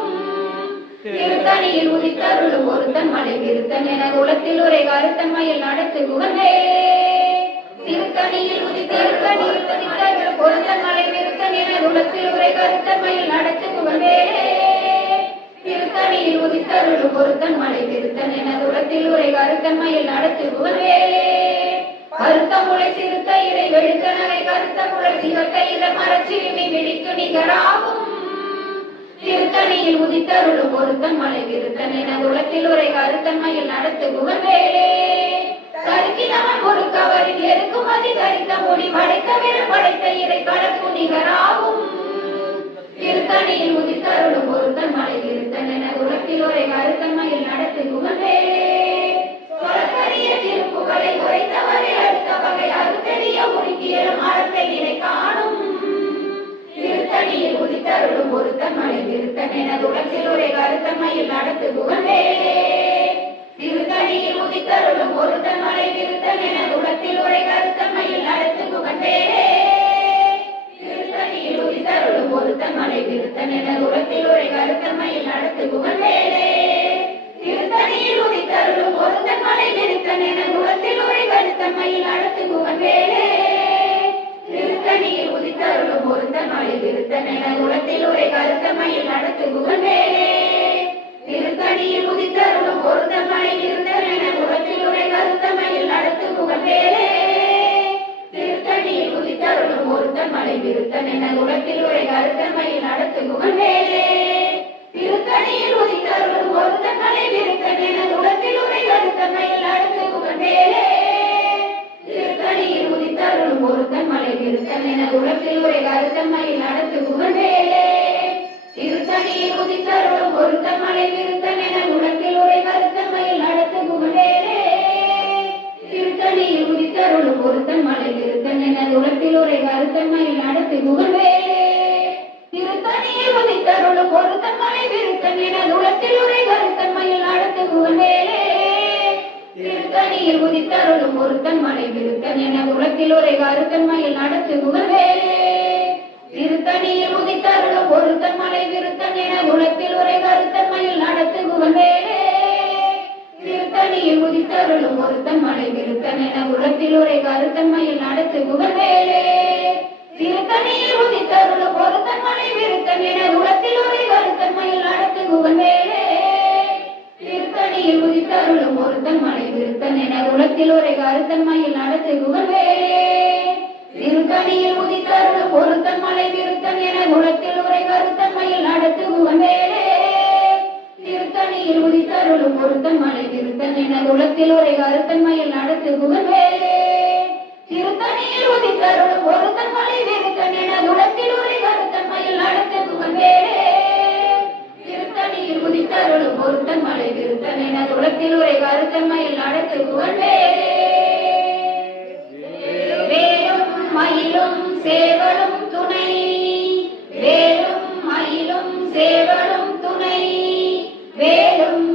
திருத்தணியில் உதித்தருளும் ஒருத்தன் மலை விருத்தன் எனது உலத்தில் உரை கருத்தன்மையில் நடத்து புகழ்வேலே திருத்தணியில் உதித்தருளும் ஒருத்தன் மலை விருத்தன் எனது உலத்தில் உரை கருத்தன்மையில் நடத்து புகழ்வேலே திருத்தணியில் உதித்தருளும் ஒருத்தன் மலை விருத்தன் எனது உலத்தில் உரை கருத்தன்மையில் நடத்து புகழ்வேலே கருத்த முளை சிறுத்த இறை வெளுத்த நகை கருத்த முளை சிவத்த இதழ் மரச்சிறுமி விழிக்கு நிகராகும் திருத்தணியில் உதித்தருளும் ஒருத்தன் மலை விருத்தன் எனது உலத்தில் உரை கருத்தன்மையில் நடத்து புகழ்வேலே தருக்கினவன் ஒரு கவரில் எருக்குமதி தரித்த மொழி படைத்த விரல் படைத்த இறை கடப்பு நிகராகும் திருத்தணியில் உதித்தருளும் ஒருத்தன் மலை விருத்தன் எனது உலத்தில் உரை கருத்தன்மையில் நடத்து புகழ்வேலே சொலக்கரிய திருப்புகளை உரைத்தவரை அடுத்த வகை அறுத்தெறிய உருக்கியலும் அறத்தை நிலை காணும் திருத்தணியில் உதித்தருளும் ஒருத்தன் மலை விருத்தன் எனது உலத்தில் உரை கருத்தன்மையில் நடத்து புகழ்வேலே திருத்தணியில் உதித்தருளும் ஒருத்தன் மலை விருத்தன் எனது உலத்தில் உரை கருத்தன்மையில் நடத்து புகழ்வேலே திருத்தணியில் உதித்தருளும் ஒருத்தன் மலை விருத்தன் எனது உலத்தில் உரை கருத்தன்மையில் நடத்து புகழ்வேலே திருத்தணியில் உதித்தருளும் ஒருத்தன் மலை விருத்தன் எனது உலத்தில் உரை கருத்தன்மையில் நடத்து புகழ்வேலே திருத்தணியில் உதித்தருளும் ஒருத்தன் மலை விருத்தன் எனது உலத்தில் உரை கருத்தன்மையில் நடத்து புகழ்வேலே திருத்தணியில் உதித்தருளும் ஒருத்தன் மலை விருத்தன் எனது உலத்தில் உரை கருத்தன்மையில் நடத்து புகழ்வேலே திருத்தணியில் உதித்தருளும் ஒருத்தன் மலை விருத்தன் எனது உலத்தில் உரை கருத்தன்மையில் நடத்து புகழ்வேலே திருத்தணியில் உதித்தருளும் ஒருத்தன் மலை விருத்தன் எனது உலத்தில் உரை கருத்தன்மையில் நடத்து புகழ்வேலே திருத்தணியில் உதித்தருளும் ஒருத்தன் மலை விருத்தன் எனது உலத்தில் உரை கருத்தன்மையில் நடத்து புகழ்வேலே திருத்தணியில் உதித்தருளும் ஒருத்தன் மலை விருத்தன் எனது உலத்தில் உரை கருத்தன்மையில் நடத்து புகழ்வேலே திருத்தணியில் உதித்தருளும் ஒருத்தன் மலை விருத்தன் எனது உலத்தில் உரை கருத்தன்மையில் நடத்து புகழ்வேலே திருத்தணியில் உதித்தருளும் ஒருத்தன் மலை விருத்தன் எனது உலத்தில் உரை கருத்தன்மையில் நடத்து புகழ்வேலே திருத்தணியில் உதித்தருளும் ஒருத்தன் மலை விருத்தன் எனது உலத்தில் உரை கருத்தன்மையில் நடத்து புகழ்வேலே திருத்தணியில் உதித்தருளும் ஒருத்தன் மலை விருத்தன் எனது உலத்தில் உரை கருத்தன்மையில் நடத்து புகழ்வேலே திருத்தணியில் உதித்தருளும் ஒருத்தன் மலை விருத்தன் எனது உலத்தில் உரை கருத்தன்மையில் நடத்து புகழ்வேலே திருத்தணியில் உதித்தருளும் ஒருத்தன் மலை விருத்தன் எனது உலத்தில் உரை கருத்தன்மையில் நடத்து புகழ்வேலே திருத்தணியில் உதித்தருளும் ஒருத்தன் மலை விருத்தன் எனது உலத்தில் உரை கருத்தன்மையில் நடத்து புகழ்வேலே திருத்தணியில் உதித்தருளும் ஒருத்தன் மலை விருத்தன் எனது உலத்தில் உரை கருத்தன்மையில் நடத்து புகழ்வேலே திருத்தணியில் உதித்தருளும் ஒருத்தன் மலை விருத்தன் எனது உலத்தில் உரை கருத்தன்மையில் நடத்து புகழ்வேலே திருத்தணியில் உதித்தருளும் ஒருத்தன் மலை விருத்தன் எனது உலத்தில் உரை கருத்தன்மையில் நடத்து புகழ்வேலே திருத்தணியில் உதித்தருளும் ஒருத்தன் மலை விருத்தன் எனது உலத்தில் உரை கருத்தன்மையில் நடத்து புகழ்வேலே வேலும் மயிலும் சேவலும் துணை வேலும் மயிலும் சேவலும் துணை வேலும்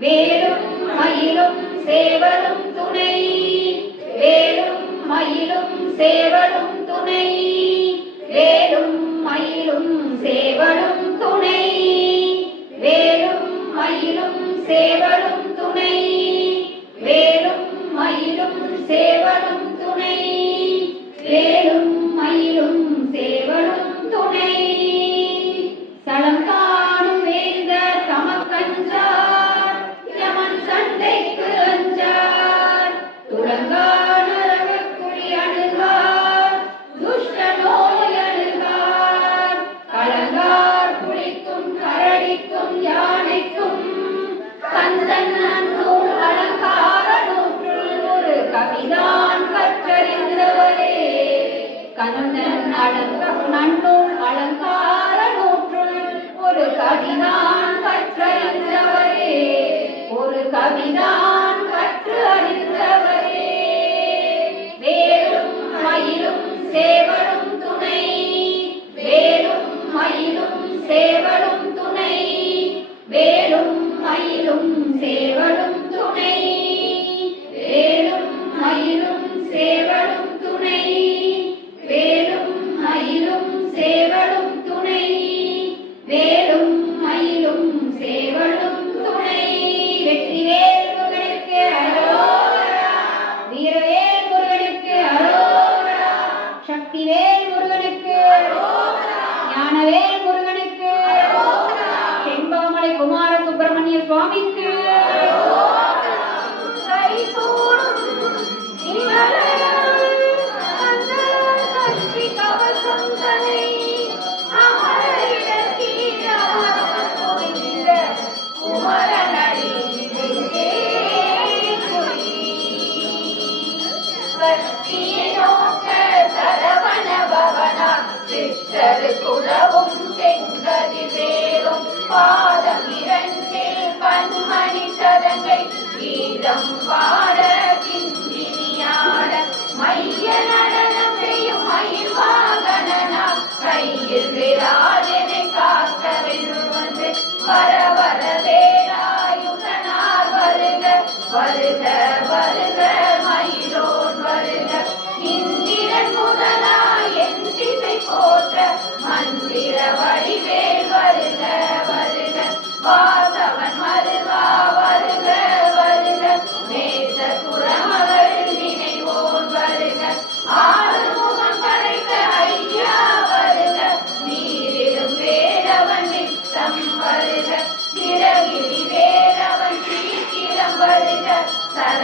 வேலும் மயிலும் சேவலும் துணை வேலும் மயிலும் சேவலும் துணை வேலும் மயிலும் சேவலும் துணை வேலும் மயிலும் சேவலும் துணை வேலும் மயிலும் சேவலும் துணை வேலும் மயிலும் சேவலும் துணை சலம் காணும் வேந்த தமக்கஞ்சார் யமன் சண்டைக்கு அஞ்சார் துலங்கான ரகக்குழி அணுகார் துஷ்ட நோய் அணுகார் கலங்கார் புலிக்கும் கரடிக்கும் யானைக்கும் கந்தன் நன்னூல் அலங்கார நூற்றுள் ஒரு கவிதான் கற்றறிந்தவரே கந்தன் நன்னூல் அலங்கார நூற்றுள் ஒரு கவிதான் கற்றறிந்தவரே ஒரு கவிதான் கற்று அறிந்தவரே வேலும் மயிலும் சேவலும் துணை வேலும் மயிலும் சேவலும் துணை வேலும் மயிலும் சேவலும் துணை வேலும் மயிலும் சேவலும் துணை வேலும் மயிலும் சேவலும் துணை வேலும் மயிலும் சேவலும் துணை வெற்றிவேல் முருகனுக்கு அரோகரா வீரவேல் முருகனுக்கு அரோகரா சக்திவேல் முருகனுக்கு அரோகரா ஞானவேல் முருகனுக்கு அரோகரா செம்பாமலை குமார சுப்பிரமணிய சுவாமிக்கு அரோகரா கைகூடும் இவளையருள் மங்கள சக்தி கவசம் தனை அமரரிடர் கீழாமல் பொழிந்த குமரனடி நெஞ்சே குடி. பக்தியை நோக்க சரவண பவனா சித்தரு குலவும் செங்கதிர் வேலும் பாதம் இரண்டில் பன்மணி சதங்கை கீதம் பாட கிந்தினியாட மைய நடனம் செய்யும் மயில் வாகனனா கையில் விராஜனை காக்க வெல்லுவன்று வர வர வேலாயுதனார் வருக வருக வருக மயிலோன் வருக இந்திரன் முதலாய் என் திசை போற்ற மந்திர வடிவேல் வருக வருக வாசவன் மருகா வருக வருக நேச குரமகள் நினைவோன் வருக ஆறுமுகம் படைத்த ஐயா வருக நீரிடும் வேலவன் நித்தம் வருக சிறகிரி வேலவன் சீக்கிரம் வருக சர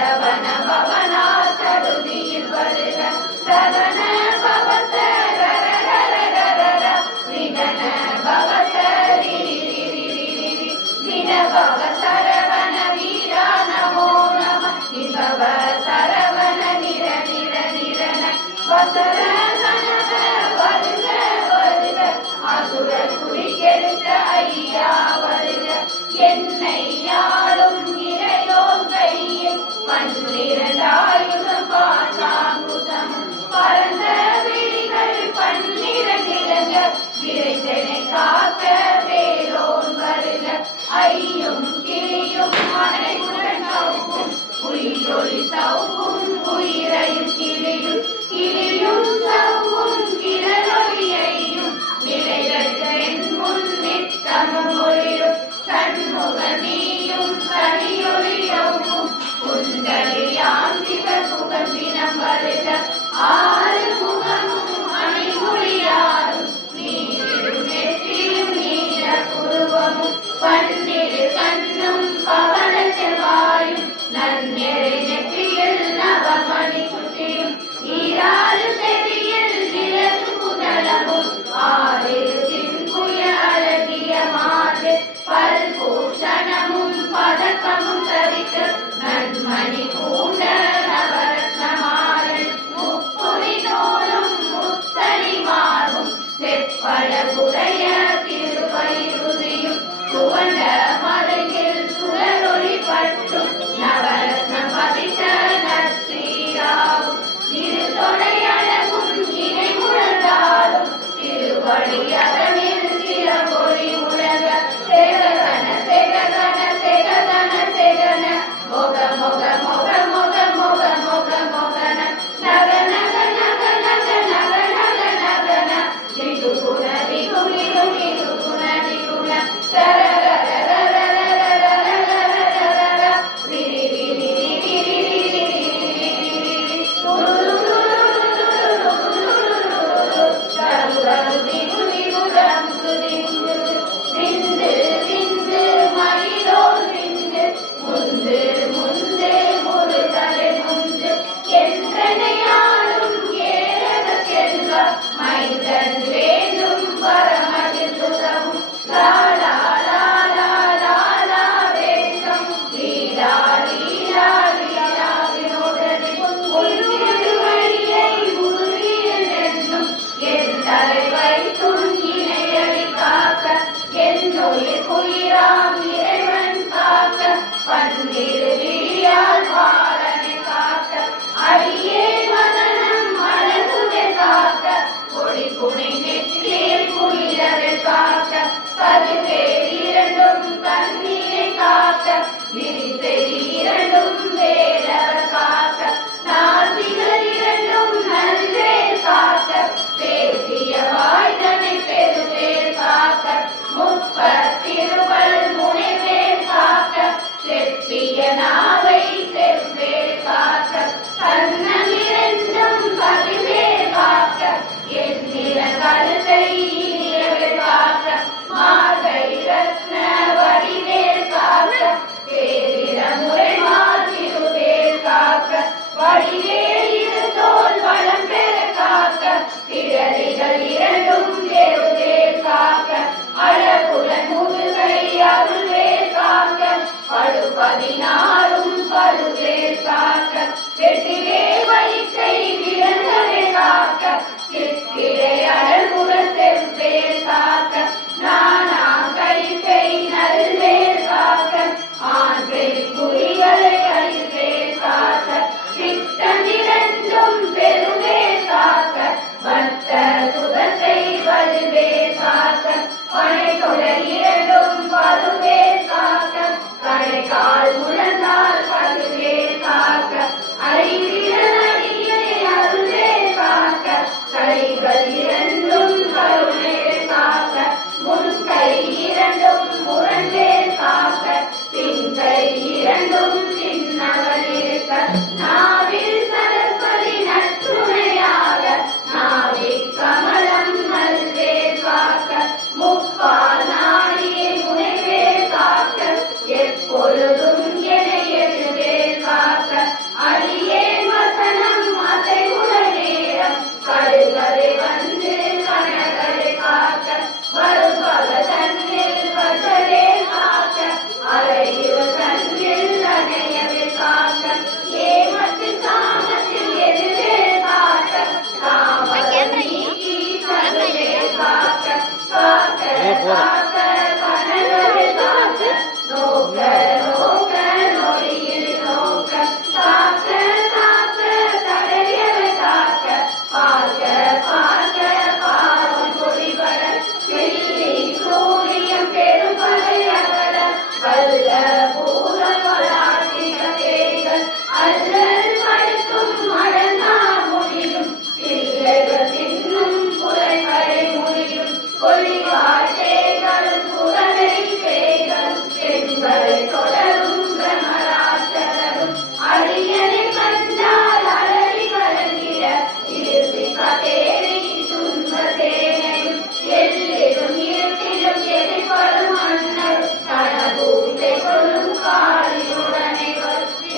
விரிசை இரண்டும் வேலவர் காக்க நாசிகள் இரண்டும் நல்வேல் காக்க பேசிய வாய்தனை பெருவேல் காக்க முப்பத்திருவள் முனைவேல் காக்க செப்பிய நாவை செவ்வேல் காக்க கண்ணமிரண்டும் கதிவேல் காக்க எண்ணிற கழுத்தை இனியவேல் காக்க மார்கை ரத்ன வடிவேல் காக்க சேரிட முறை மாற்றிருவேல் காக்க வடிவேல் இருதோல் வளம் பெற காக்க இடரிகள் இரண்டும் பெருவேல் காக்க அழகுடன் முதுகை அருள்வேல் காக்க படு16 படுவேல் காக்க வெற்றிவேல் வலிக்கை விளங்கவே காக்க சிற்கிடை அழகுற செவ்வேல் காக்க நானா கைக்கை நல்வேல் காக்க ஆண் பெண் குறிகளை அழிவேல் காக்க திட்டமிரண்டும் பெருவேல் காக்க வட்ட சுகத்தை வலுவேல் காக்க பனை தொடர் இரண்டும் பருவேல் காக்க கடைக்கால் முழந்தால் பருவேல் காக்க அறிவியல் அடியை அருள்வேல் காக்க கைகள் இரண்டும் கருணேல் காக்க முன்கை இரண்டும் முரண்வேல் காக்க பின்கை இரண்டும் சின்னவள் இருக்க நாவில் சரஸ்வதி நற்றுணையாக நாவி கமலம் நல்வேல் காக்க முப்பால் நாடியே முனைவேல் காக்க எப்பொழுதும் எனையெழுவேல் காக்க அடியேன் வசனம் அசைவுற நேரம் கடுகரை வந்து கனகரை காக்க வருபவ தன்னில் வசவேல் காக்க அறையுள் தன்னில் அணையவே காக்க ஏமத்து சாமத்தில் எதிரேல் காக்க காமரம் நீக்கி கருவேல் காக்க காக்க காக்க கனகரை காக்க நோக்க நோக்க நொடியில் நோக்க காக்க காக்க கடையவை காக்க பார்க்க பார்க்க பாவம் பொடிபட வெள்ளி சூரியம் பெரும்படை அகல வல்ல பூத பலாட்டிக தேய்கள் அல்லல் படுத்தும் மடங்கா முடியும் பிள்ளைகள் தின்னும் புலைகளை முடியும் கொள்ளிவாழ்த்தேகளும் புறனை தேய்களும் பெண்களை தொடரும் பிரமராட்சரரும் அடியனை கண்டால் அலறி கலங்கிட இறுதி கதேரி துன்ப சேனையும் எல்லிலும் இருட்டிலும் எதிர்படும் மன்னர் கனபூசை கொள்ளும் காளியுடனே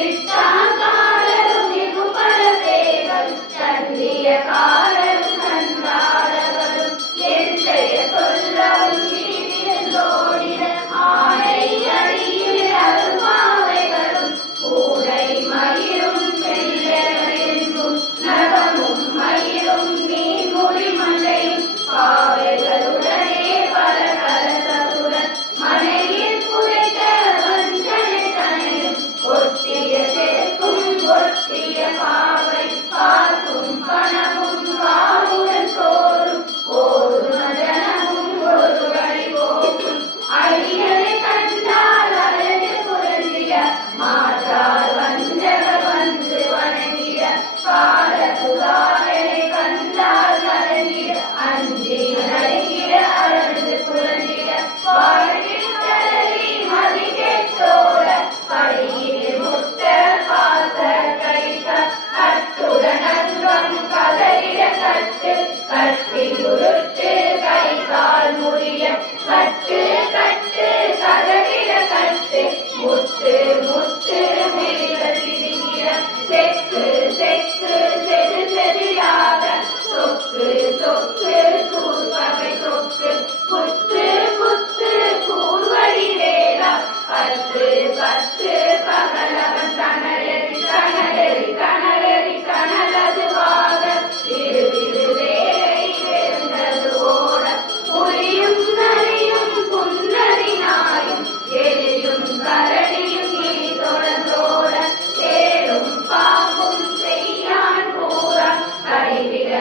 இட்டாங்காரரும் மிகுபல பேர்களும் தந்திய காரரும் தந்தாளர்களும் எந்தைய சொல்லவும் இடிவிழந்தோடிட ஆணை அடியில் அருமாவைகளும் பூனை மயிரும் வெள்ளெங்கும் நகமும் மயிரும் நீர்மொழி மண்டையும் பாவைகளுடனே பல கலசத்துடன் மனையில் புதைத்த வஞ்சனை தனையும் ஒட்டிய செருக்கும் ஒட்டிய பாவை காசும் பணமும் காவுடன் சோறும் போதும் ஜனமும் ஒரு வழி போக்கும் அடியலை கண்டால் அழகு புரந்திட மாற்றால் வஞ்சகர் வந்து வணங்கிட கால புகாரனை கண்டால் கலங்கிட அஞ்சி நடுங்கிட அழகு புரண்டிட வாழ்வில் தளரி மதி கெட்டோட படியில் முட்ட பாச கைத்த கட்டுடன் அங்கம் கதறிட கட்டு கட்டி உருட்டு கை கால் முடிய கட்டு கட்டு கதறிட கட்டு முத்து முத்து விழிகள் பிடிக்கிற செக்கு செக்கு செது செதிலாக சொக்கு சொக்கு சூர்பகை சொக்கு குத்து குத்து கூர்வடி வேளா பத்து பத்து பகலவன் கனலெறி கனலெறி கனலெறி கனலதுவாக இரு வேலை வெறுந்தது ஓட புலியும் நரியும் புன்னரி நாயும் எலியும் கரடியும் இனி தொடர்ந்தோட தேடும் பாம்பும் செய்யான் பூரா கடிவிட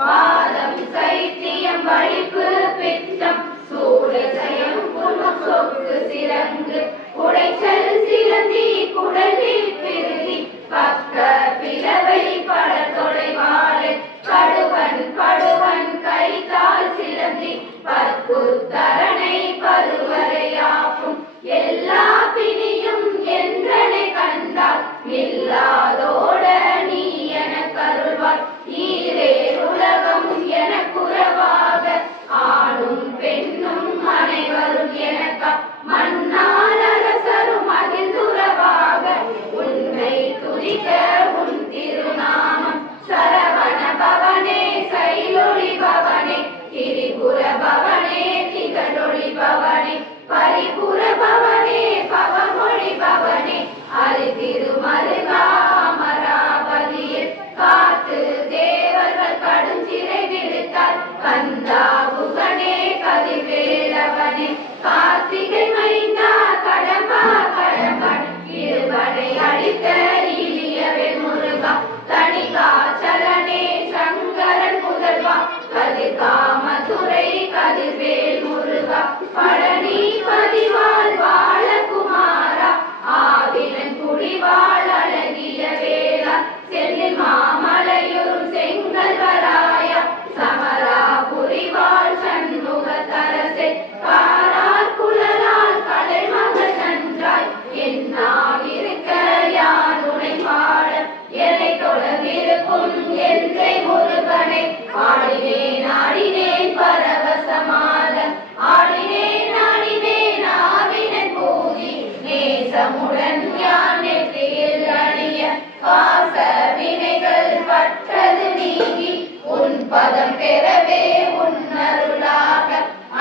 வாதம் சைத்தியம் வலிப்பு பித்தம் சூடு சயம் புல்லும் சொக்கு சிறங்கு உடைச்சல் சிலந்தி குடலில் பிரிதி பக்க பிளவை படத்தொடை வாழை கடுவன் படுவன் கைத்தால் சிலந்தி பற்குத்தரணை பருவரையாக்கும் எல்லா பிணியும் என்றனை கண்டால் இல்லாதோட நீ என கருள்வாய் ஈரேர் உலகம் என குறவாக ஆணும் பெண்ணும் அனைவரும் எனக்கா மன்னால் அரசரும் மகிழ்ந்துறவாக உன்னை துதிக்க உன் திருநாமம் சரவண பவனே சைலொளி பவனே திரிபுர பவனே திகழொளி பவனே பரிபுர பவனே பவமொழி பவனே அரி திருமருகா அமராவதியில் காத்து தேவர்கள் கடுஞ்சிறை விடுத்தார் கந்தா புகனே கதிவேலவனே கார்த்திகை மைந்தா கடம்பா கடம்பன் இருவரை அழித்த இளியவேல் முருகா தணிகாச்சலனே சங்கரன் முதல்வா கதிர்காமதுரை கதிர்வேல் முருகா பழனி பதிவாள் வாழகுமாரா ஆவினன் குடிவாள் அழகிய வேளா செல்லில் மாமலையூர் செங்கல்வராயா சமரா புரிவாள் சண்முக தரசே காரார் குழலால் கலைமகள் நன்றாய் என்னாவிருக்க யான் உனை பாட என்னை தொடர்ந்திருக்கும் என்றை முருகனை ஆடினேன் ஆடினேன் பரவசமாக ஆடினேன் ஆடினேன் ஆவினன் பூதி நேசமுடன் யான் நெற்றியில் அணிய பாச வினைகள் பற்றது நீங்கி உன் பதம் பெறவே உன்னருளாக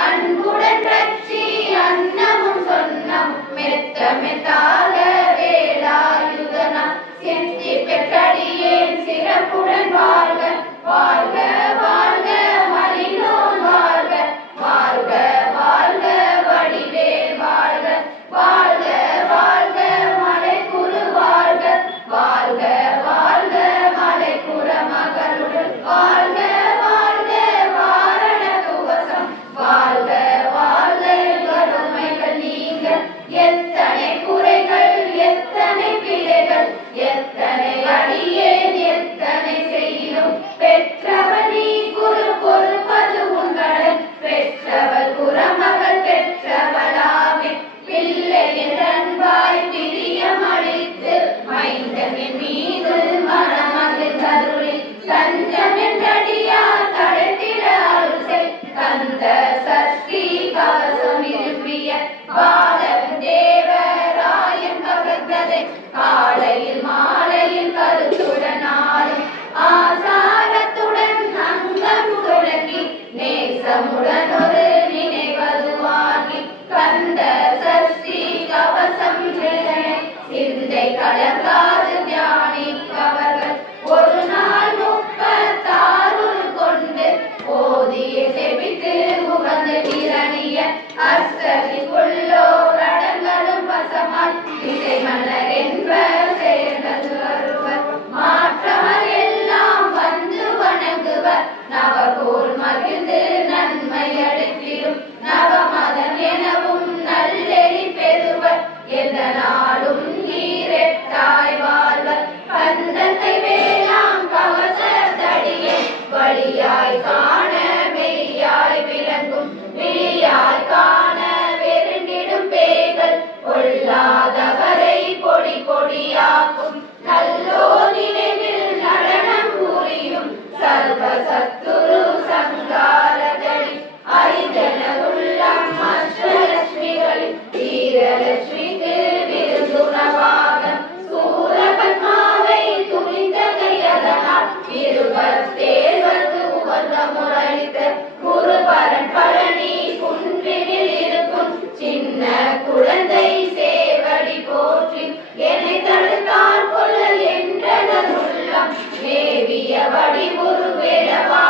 அன்புடன் ரட்சி அன்னமும் சொன்னம் மெத்த மெத்தாக வேலாயுதனா சித்தி பெற்றடியேன் சிறப்புடன் வாழ்க வாழ்க வாழ்க மலினோன் வாழ்க வாழ்க வாழ்க வடிவேல் வாழ்க வாழ்க வாழ்க மலைக்குரு வாழ்க வாழ்க வாழ்க மலைக்குற மகளுடன் வாழ்க வாழ்க வாரண துவசம் வாழ்க வாழ்க வறுமைகள் நீங்க எத்தனை குறைகள் எத்தனை பிழைகள் எத்தனை அடியேன் எத்தனை செய்யும் பெற்றவள் நீ குரு பொறுப்பது உங்களன் பெற்றவள் குறமகள் பெற்றவளாமே பிள்ளையின் அன்பாய் பிரியம் அளித்து மைந்தனின் மீது மனமகிழ் கருளில் தஞ்சம் என்றடியார் கடத்திட அருசை கந்த சஷ்டி கவசம் விரும்பிய பாலன் தேவராயன் பகத்ததை காலையில் மாலையில் கருத்துடன் ஆளும் ஆசாரத்துடன் அங்கம் தொடங்கி நேசமுடன் ஒரு நினைவதுவாகி கந்த சஷ்டி கவசம் சிந்தை கலங்காது தியானிப்பவர்கள் ஒரு நாள் 36 கொண்டு போதிய செபித்து உகந்து நிரணிய அஷ்டதிக்குள்ளோர் அடங்களும் வசமாய் இசை மலர் என்ப சேர்ந்தது வருவர் மாற்றவர் எல்லாம் வந்து வணங்குவர் நவகோல் மகிழ்ந்து நன்மை அளித்திடும் நவமதம் எனவும் நல்லெறி பெறுவர் எந்த நாளும் நீரெட்டாய் வாழ்வர் கந்தத்தை வேளாம் கவச தடியே வழியாய் காண மெய்யாய் விளங்கும் விழியாய் காண வெறுண்டிடும் பேய்கள் கொள்ளாதவரை பொடி பொடியாக்கும் நல்லோ நினைவில் நடனம் புரியும் சர்வ சத்துரு சங்காரதடி அரிதன உள்ளம் அஷ்டலட்சுமிகளில் வீரலட்சுமிக்கு விருந்துணவாக சூரபத்மாவை துணிந்த கையதனால் இருபத்தேழ்வது உகந்த முறைத்த குருபரன் பழனி குன்றினில் இருக்கும் சின்ன குழந்தை சேவடி போற்றி என்னை தடுத்தால் கொள்ள என்றன உள்ளம் மேவிய வடிவுரு வேடவா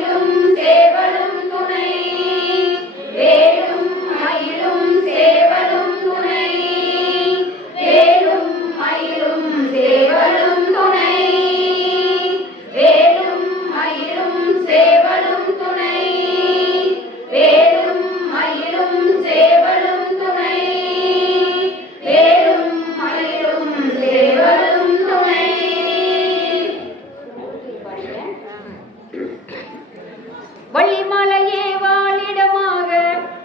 மயிலும் சேவலும் துணை வேலும் மயிலும் சேவலும் துணை வேலும் மயிலும் சேவலும் துணை வேலும் மயிலும் சேவலும் துணை வேலும் மயிலும் சேவலும் துணை வேலும் மயிலும் சேவலும் துணை. வள்ளிமலையே வாழிடமாக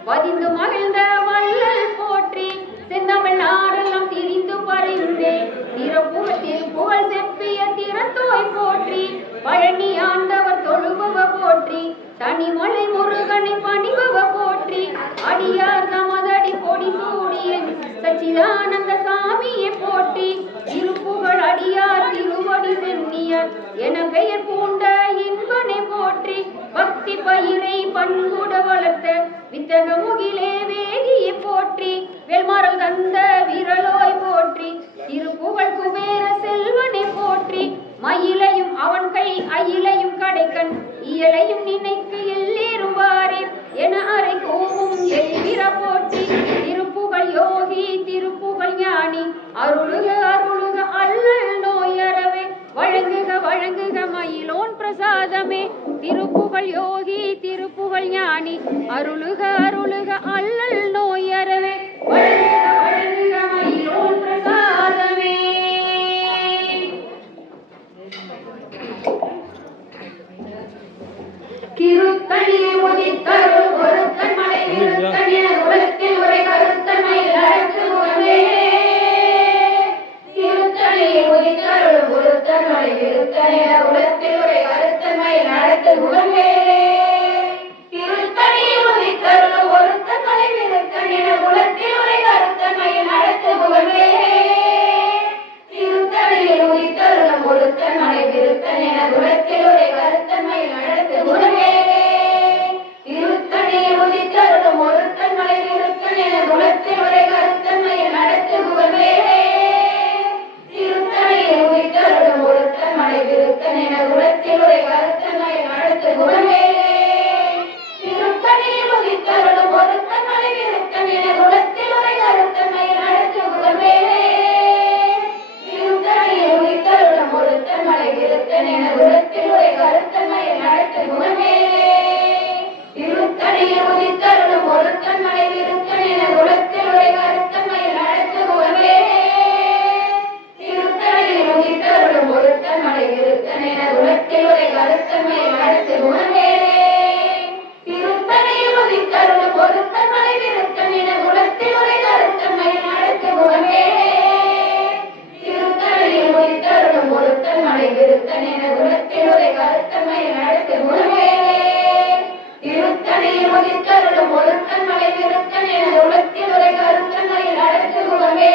பதிந்து மகிழ்ந்த வள்ளல் போற்றி செந்தமிழ் நாடெல்லாம் திரிந்து பறிந்தே திறப்புகத்தில் புகழ் செப்பிய திறத்தோய் போற்றி பழனி ஆண்டவர் தொழுபவ போற்றி தனிமலை முருகனை பணிபவ போற்றி அடியார் தமதடி பொடி சூடிய சச்சிதானந்த சாமியை போற்றி திருப்புகழ் அடியார் திருவடி சென்னியர் என பெயர் பூண்ட இன்பனை போற்றி பக்தி பயிரை பண்புட வளர்த்த வித்தக முகிலே வேதியை போற்றி வெல்மரல் தந்த விரலோய் போற்றி திருப்புகழ் குபேர செல்வனை போற்றி மயிலையும் அவன் கை அயிலையும் கடைக்கண் இயலையும் நினைக்கு எல்லேறுவாரே என அறை கோவும் எல்விர போற்றி திருப்புகழ் யோகி திருப்புகழ் ஞானி அருளுக அருளுக அல்லல் நோயறவே வழங்குக வழங்குக மயிலோன் பிரசாதமே திருப்புகழ் யோகி திருப்புகழ் ஞானி அருளுக அருளுக அல்லல் நோயறவே வழங்குக வழங்குக மயிலோன் பிரசாதமே. திருத்தணி உதித்தருள் ஒருத்தன் மலை நிறுத்தன் என உலகத்தில் உரை கருத்தன் மயில் அழைத்து முகமே திருத்தணி உதித்தருள் ஒருத்தன் மலை நிறுத்தன் என உலகத்தில் உரை கருத்தன் மயில் அழைத்து முகமே திருத்தணி உதித்தருள் ஒருத்தன் மலை நிறுத்தன் என உலகத்தில் உரை கருத்தன் மயில் அழைத்து முகமே திருத்தணியில் உதித்தருளும் ஒருத்தன் மலை நிறுத்தன் என உலகத்தில் உரை கருத்தன் மயில் அழைத்து முகமே திருத்தணியில் உதித்தருளும் ஒருத்தன் மலை நிறுத்தன் என உலகத்தில் உரை கருத்தன் மயில் அழைத்து முகமே திருத்தணியில் உதித்தருளும் ஒருத்தன் மலை நிறுத்தன் என உலகத்தில் உரை கருத்தன் மயில் அழைத்து முகமே திருத்தணியில் உதித்தருளும் ஒருத்தன் மலை நிறுத்தன் என உலகத்தில் உரை கருத்தன் மயில் அழைத்து முகமே திருத்தணியில் உதித்தருளும் ஒருத்தன் மலை நிறுத்தன் என உலகத்தில் உரை கருத்தன் மயில் அழைத்து முகமே திருத்தணியில் உதித்தருளும் ஒருத்தன் மலை நிறுத்தன் என உலகத்தில் உரை கருத்தன் மயில் அழைத்து முகமே திருத்தணியில் உதித்தருளும் ஒருத்தன் மலை நிறுத்தன் என உலகத்தில் உரை கருத்தன் மயில் அழைத்து முகமே திருத்தணியில் உதித்தருளும் ஒருத்தன் மலை நிறுத்தன் என உலகத்தில் உரை கருத்தன் மயில் அழைத்து முகமே திருத்தணியில் உதித்தருளும் ஒருத்தன் மலை நிறுத்தன் என உலகத்தில் உரை கருத்தன் மயில் அழைத்து முகமே திருத்தணியில் உதித்தருளும் ஒருத்தன் மலை நிறுத்தன் என உலகத்தில் உரை கருத்தன் மயில் அழைத்து முகமே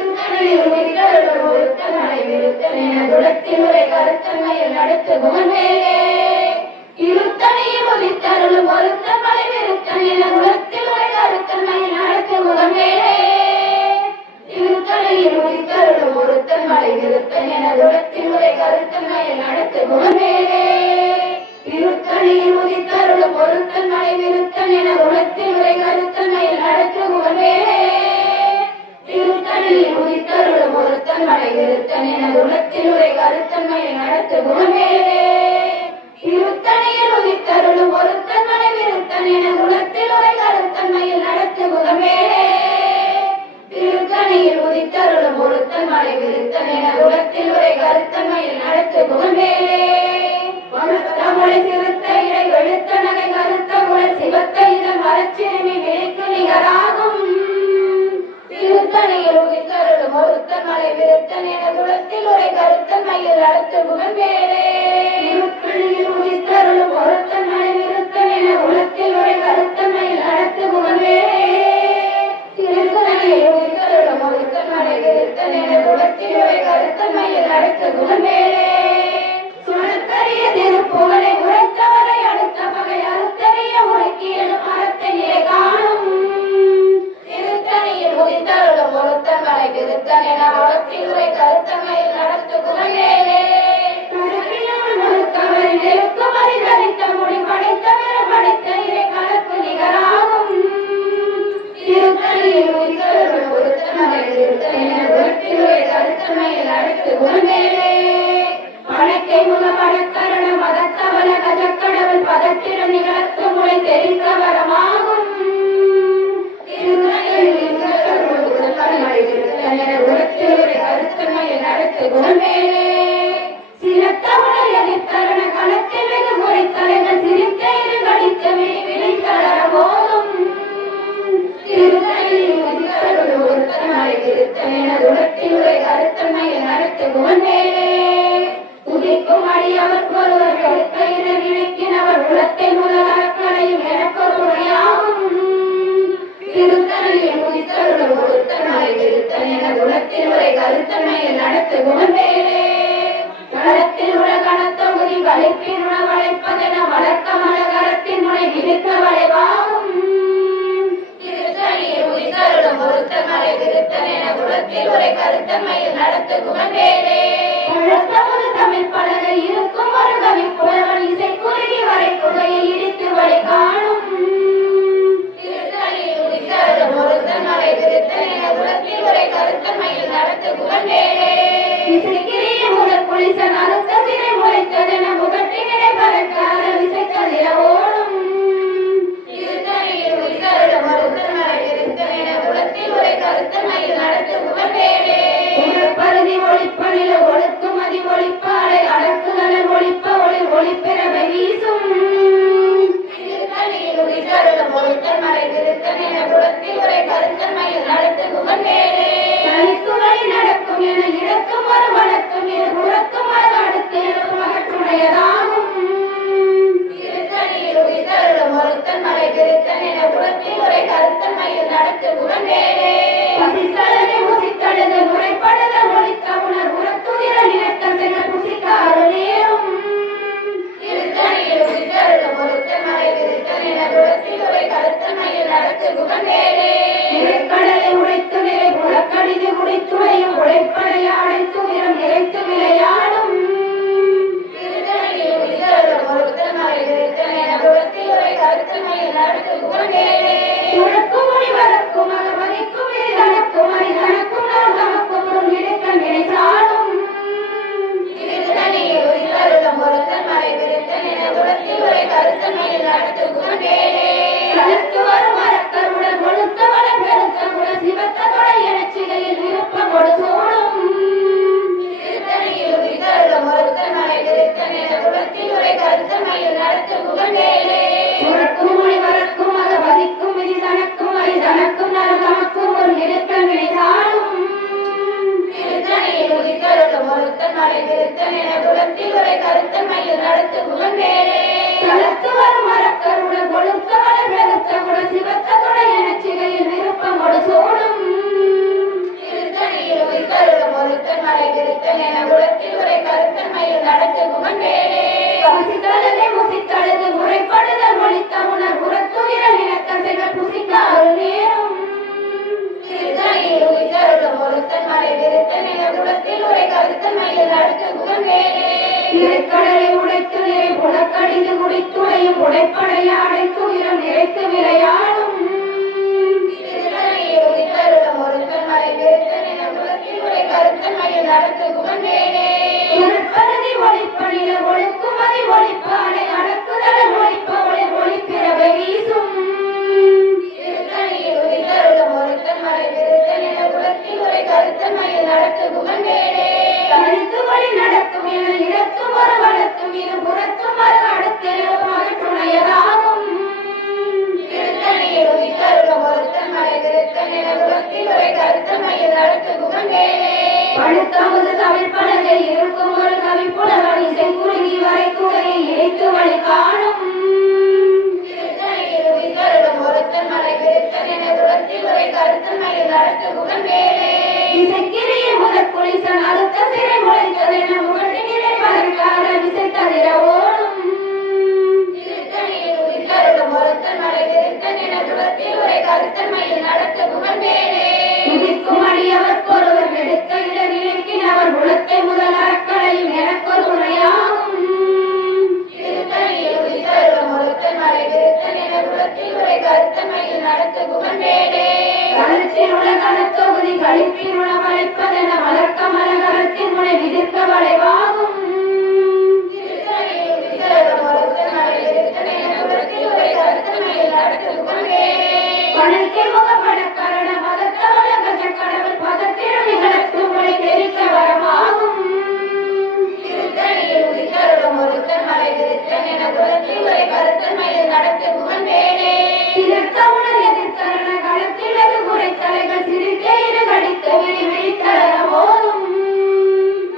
திருத்தணியில் உதித்தருளும் ஒருத்தன் மலை நிறுத்தன் என உலகத்தில் உரை கருத்தன் மயில் அழைத்து முகமே திருத்தணியில் உதித்தருளும் ஒருத்தன் மலை நிறுத்தன் என உலகத்தில் உரை கருத்தன் மயில் அழைத்து முகமே திருத்தணியில் உதித்தருளும் ஒருத்தன் மலை நிறுத்தன் என உலகத்தில் உரை கருத்தன் மயில் அழைத்து முகமே திருத்தணியில் உதித்தருளும் ஒருத்தன் மலை நிறுத்தன் என உலகத்தில் உரை கருத்தன் மயில் அழைத்து முகமே திருத்தணியில் உதித்தருளும் ஒருத்தன் மலை நிறுத்தன் என உலகத்தில் உரை கருத்தன் மயில் அழைத்து முகமே திருத்தணியில் உதித்தருளும் ஒருத்தன் மலை நிறுத்தன் என உலகத்தில் உரை கருத்தன் மயில் அழைத்து முகமே திருத்தணியில் உதித்தருளும் ஒருத்தன் மலை நிறுத்தன் என உலகத்தில் உரை கருத்தன் மயில் அழைத்து முகமே தமிழை சிறுத்த இறை வெளுத்த நகை கருத்த உடல் சிவத்த இதன் மரச்சிறுமி விலைக்கு நிகராகும் திருத்தணியில் உதித்தருளும் ஒருத்தன் மலை விருத்தன் என குலத்தில் உரை கருத்தன் மயில் அழைத்து புகழ்வேலே திருத்தணியில் உதித்தருளும் ஒருத்தன் மலை விருத்தன் என குலத்தில் உரை கருத்தன் மயில் அழைத்து புகழ்வேலே திருத்தணியில் உதித்தருளும் ஒருத்தன் மலை விருத்தன் என குலத்தில் உரை கருத்தன் மயில் அழைத்து புகழ்வேலே சுழத்தறிய திருப்புகழை உரைத்தவரை அடுத்த பகை அறுத்தறிய உரைக்கியது மரத்தையே காணும் திருத்தணியில் உதித்தருளும் ஒருத்தன் மலை விருத்தன் என உலகத்தில் உரை கருத்தன் மயில் நடத்து குலவேலே குலத்தை முதலாக்களையும் எனக்கொரு துணையாகும் திருத்தணியில் உதித்தருளும் ஒருத்தன்மலை திருத்தன் என குலத்தில் உரை கருத்தன்மையில் நடத்து குணவேலே களத்தில் உள்ள கணத்தொகுதி கழிப்பின் உணவழைப்பதென வழக்க மலகரத்தின் முனை விடுக்க வளைவாகும் திருத்தணியில் உதித்தருளும் ஒருத்தன்மலை திருத்தன் என குலத்தில் உரை கருத்தன்மையில் நடத்து குணவேலே பழத்தமுது தமிழ் பலகை இருக்கும் ஒரு கவி புலவன் இசை குறுகி வரை குகையை இடித்து வழி காணும் திருத்தணியில் உதித்தருளும் ஒருத்தன்மலை திருத்தன் என குலத்தில் உரை கருத்தன்மையில் நடத்து குணவேலே இசைக்கிரிய முதல் புலிசன் அறுத்த சிறை முளைத்ததென முகட்டினிடை பறக்காத விசைக்கதிர ஓடும் திருத்தணியில் உதித்தருளும் ஒருத்தன்மலை திருத்தன் என குலத்தில் உரை கருத்தன்மையில் நடத்து குணவேலே பருதி ஒளிப்பனில ஒழுக்கும் அதி ஒளிப்பாலை அடக்குதலன் ஒளிப்ப ஒளி ஒளிப்பிறவை வீசும் திருத்தணியில் உதித்தருளும் ஒருத்தன்மலை திருத்தன் என குலத்தில் உரை கருத்தன்மையில் நடத்து குணவேலே தனித்துவழி நடக்கும் என இடக்கும் ஒரு வழக்கும் என புறக்கும் அது அடுத்து மகற்றுடையதாகும் திருத்தணியில் உதித்தருளும் ஒருத்தன்மலை திருத்தன் என குலத்தில் உரை கருத்தன்மையில் நடத்து குணவேலே பசித்தழுது முசித்தழுது முறைப்படுத மொழித்த உணர் உரத்துதிர நினைத்த சென புசித்தாறு நேரும் திருத்தணியில் உதித்தருளும் ஒருத்தன்மலை திருத்தன் என குலத்தில் உரை கருத்தன்மையில் நடத்து குணவேலே கடலை உடைத்து நிறை புறக்கடிது குடித்துடையும் உழைப்படைய அடைத்து நிறம் நிறைத்து விளையாடும் திருத்தணியில் உதித்தருளும் ஒருத்தன்மலை திருத்தன் என குலத்தில் உரை கருத்தன்மையில் நடத்து குணவேலே சுழக்கும் மொழி வளர்க்கும் அகமதிக்கும் இதனக்கும் அரிதனக்கும் நான் நமக்கும் ஒரு இடுக்க நினைச்சாடும் திருத்தணியில் உதித்தருளும் ஒருத்தன்மலை திருத்தன் என குலத்தில் உரை கருத்தன்மையில் நடத்து குணவேலே கலத்து வரும் அரக்கருடன் ஒழுத்த வளம் பெருத்த குல சிவத்த தொலை எனச்சிகையில் விருப்பம் கொடு சூடும் திருத்தணியில் உதித்தருளும் ஒருத்தன்மலை திருத்தன் என குலத்தில் உரை கருத்தன்மையில் நடத்து குணவேலே சுழக்கும் மொழி வளர்க்கும் அக பதிக்கும் விதி தனக்கும் அரிதனக்கும் நரகமக்கும் ஒரு நிறுத்த நினைத்தாலும் திருத்தணியில் உதித்தருளும் ஒருத்தன்மலை திருத்தன் என குலத்தில் உரை கருத்தன்மையில் நடத்து குணவேலே களத்து வரும் அரக்கருடன் ஒழுத்த வளம் பெருத்த குல சிவத்த தொலை எனச்சிகையில் விருப்பம் கொடு சூடும் திருத்தணியில் உதித்தருளும் ஒருத்தன்மலை திருத்தன் என குலத்தில் உரை கருத்தன்மையில் நடத்து குணவேலே பசித்தழுது முசித்தழுது முறைப்படுதல் மொழித்த உணர் உரத்துதிர நினைத்த சென புசித்தாறு நேரும் திருத்தணியில் உதித்தருளும் ஒருத்தன்மலை திருத்தன் என குலத்தில் உரை கருத்தன்மையில் நடத்து குணவேலே திரைக்கடலை உடைத்து நிறை புலக்கடிது குடித்துடையும் உடைப்படைய அடைத்து உயிரம் நிறைத்து விளையாடும் திருத்தணியில் உதித்தருளும் ஒருத்தன்மலை திருத்தன் என குலத்தில் உரை கருத்தன்மையில் நடத்து குணவேலே பருதி ஒளிப்பணில ஒழுக்கும் அதி ஒளிப்பாலை அடக்குதலன் ஒளிப்ப ஒளி ஒளிப்பிறவை வீசும் திருத்தணியில் உதித்தருளும் ஒருத்தன்மலை திருத்தன் என குலத்தில் உரை கருத்தன்மையில் நடத்து குணவேலே தனித்து வழி நடக்கும் என இடத்தும் ஒரு வழக்கும் இரு புறத்தும் ஒரு அடுத்து மகற்றுணையதாகும் திருத்தணியில் உதித்தருளும் ஒருத்தன்மலை திருத்தன் என குலத்தில் உரை கருத்தன்மையில் நடத்து குணவேலே பழுத்தமுது தமிழ் பலகை இருக்கும் ஒரு கவி புலவன் இசை குறுகி வரை குகையை இணைத்து வழி காணும் திருத்தணியில் உதித்தருளும் ஒருத்தன்மலை திருத்தன் என குலத்தில் உரை கருத்தன்மையில் நடத்து குணவேலே இசைக்கிரிய முதற் புலிசன் அறுத்த சிறை முளைத்ததென முகட்டினிடை பறக்காத விசைத்ததிர ஓடும் திருத்தணியில் உதித்தருளும் ஒருத்தன்மலை திருத்தன் என குலத்தில் உரை கருத்தன்மையில் நடத்து குணவேலே துதிக்கும் அடியவர்க்கு ஒருவர் நெடுக்க இட நினைக்கினவர் குலத்தை முதல் அறக்களையும் எனக்கொரு துணையாகும் திருத்தணியில் உதித்தருளும் ஒருத்தன்மலை திருத்தன் என குலத்தில் உரை கருத்தன்மையில் நடத்து குணவேலே களத்தில் உள்ள கணத்தொகுதி கழிப்பின் உணவழைப்பதென வளர்க்க மலகரத்தின் முனை விதிர்க்க வளைவாகும் திருத்தணியில் உதித்தருளும் ஒருத்தன்மலை திருத்தன் என குலத்தில் உரை கருத்தன்மையில் நடத்து குணவேலே பணத்தை முகப்பட கரண மதத்த வளக கடவுள் பதத்திடம் நிகழ்த்து முனை தெரிக்க வரமாகும் திருத்தணியில் உதித்தருளும் ஒருத்தன்மலை திருத்தன் என குலத்தில் உரை கருத்தன்மையில் நடத்து குணவேலே சிறத்த உணர் எதிர்த்தரண களத்தில் அது குறைத்தலைகள் சிரித்தே இரு கடித்து விழி விழித்தளர போதும்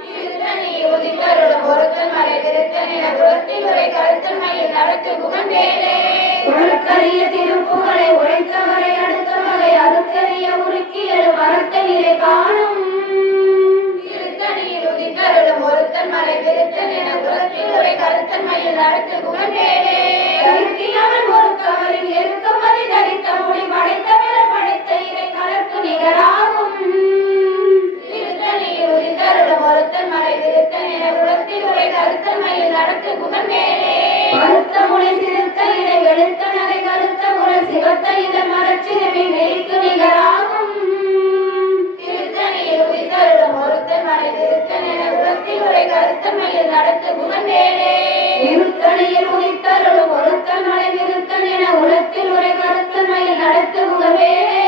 திருத்தணியில் உதித்தருளும் ஒருத்தன்மலை திருத்தன் என குலத்தில் உரை கருத்தன்மையில் நடத்து புகழ்வேலே உலக்கரிய திருப்புகளை உரைத்தவரை அடுத்தவரை அறுக்கரிய உருக்கியலும் வரத்தனிலே காணும் திருத்தணியில் உதித்தருளும் ஒருத்தன் மலை விருத்தன் என உலகத்தில் உரை கருத்தன்மையில் நடத்து புகழ்வேலே கருத்தியவன் ஒருத்தவரின் எருக்கமதி தரித்த முடி படைத்த பிறர் படைத்த இறை கலர்க்கு நிகராகும் திருத்தணியில் உதித்தருளும் ஒருத்தன் மலை விருத்தன் என உலகத்தில் உரை கருத்தன்மையில் நடத்து புகழ்வேலே கருத்த மொழி சிறுத்த இடை வெளுத்த நகை கருத்த குரல் சிவத்த இதழ் மரச்சிறுமி நெறிக்கு நிகராகும் திருத்தணியில் உதித்தருளும் ஒருத்தன் மலை விருத்தன் என உலகத்தில் உரை கருத்தன்மையில் நடத்து புகழ்வேலே திருத்தணியில் உதித்தருளும் ஒருத்தன் மலை விருத்தன் என உலகத்தில் உரை கருத்தன்மையில் நடத்து புகழ்வேலே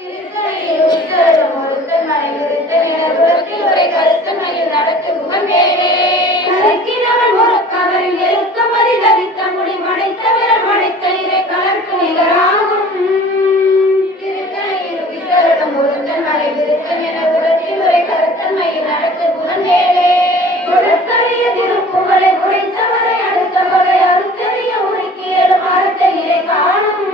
திருத்தணியில் உதித்தருளும் ஒருத்தன் மலை விருத்தன் என உலகத்தில் உரை கருத்தன்மையில் நடத்து புகழ்வேலே கருக்கினவன் ஒரு கவரில் எருக்கமதி தரித்த முடி மடைத்த விரல் மடைத்த இறை கலர்க்கு நிகராகும் திருத்தணியில் உதித்தருளும் ஒருத்தன் மலை விருத்தன் என உலகத்தில் உரை கருத்தன்மையில் நடத்து புகழ்வேலே உலக்கரிய திருப்புகளை உரைத்தவரை அடுத்தவரை அறுத்தறிய உருக்கியலும் அறுத்த இறை காணும்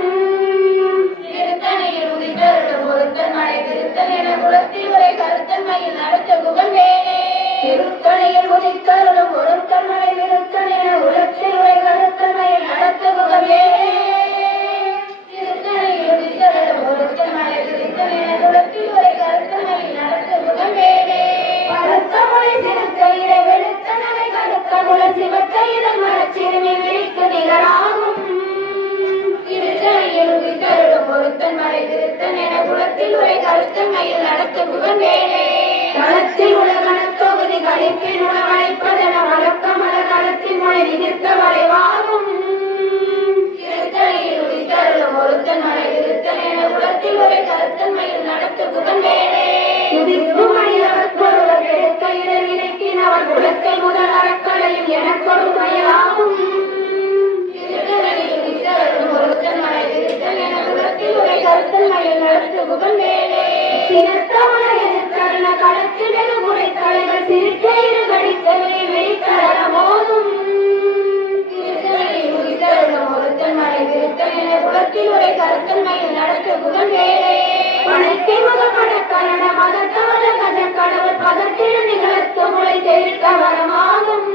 திருத்தணியில் உதித்தருளும் ஒருத்தன் மலை விருத்தன் என உலகத்தில் உரை கருத்தன்மையில் நடத்த புகழ்வேலே திருத்தணியில் உதித்தருளும் ஒருத்தன் மலை விருத்தன் என உலகத்தில் உரை கருத்தன்மையில் நடத்த புகழ்வேலே திருத்தணியில் உதித்தருளும் ஒருத்தன் மலை விருத்தன் என உலகத்தில் உரை கருத்தன்மையில் நடத்த புகழ்வேலே பருத்த மொழி சிறுத்த இறை வெளுத்த நகை கருத்த குரல் சிவத்த இதழ் மரச்சிறுமி விழிக்கு நிகராகும் திருத்தணியில் உதித்தருளும் ஒருத்தன் மலை விருத்தன் என உலகத்தில் உரை கருத்தன்மையில் நடத்த புகழ்வேலே களத்தில் உலகன தொகுதி கழிப்பில் உணவழைப்பதென வழக்கமல களத்தில் மொழி நிற்க வரைவாகும் திருத்தணியில் உதித்தருளும் ஒருத்தன் மலை விருத்தன் என உலகத்தில் உரை கருத்தன்மையில் நடத்த புகழ்வேலே துதிக்கும் மனிதவர் ஒருவர் எடுத்த இடர் இணைக்கினவர் குலத்தை முதல் அறக்களையும் எனக் கொடுமையாகும் திருத்தணியில் உதித்தருளும் ஒருத்தன் மலை விருத்தன் என உலகத்தில் உரை கருத்தன்மையில் நடத்த புகழ்வேலே சினத்தவன எதிர்த்தருண களத்தில் வெகு குறைத்தலைகள் சிரிக்க இரு கடித்தவரை வெளித்தர மோதும் திருத்தணியில் உதித்தருளும் ஒருத்தன் மலை விருத்தன் என உலகத்தில் உரை கருத்தன்மையில் நடத்த புகழ்வேலே பணத்தை முதல் படக்கரண மதத்தவன கஜக்கடவுள் பதத்திலும் நிகழ்த்து முளை தெரிவிக்க வரமாகும்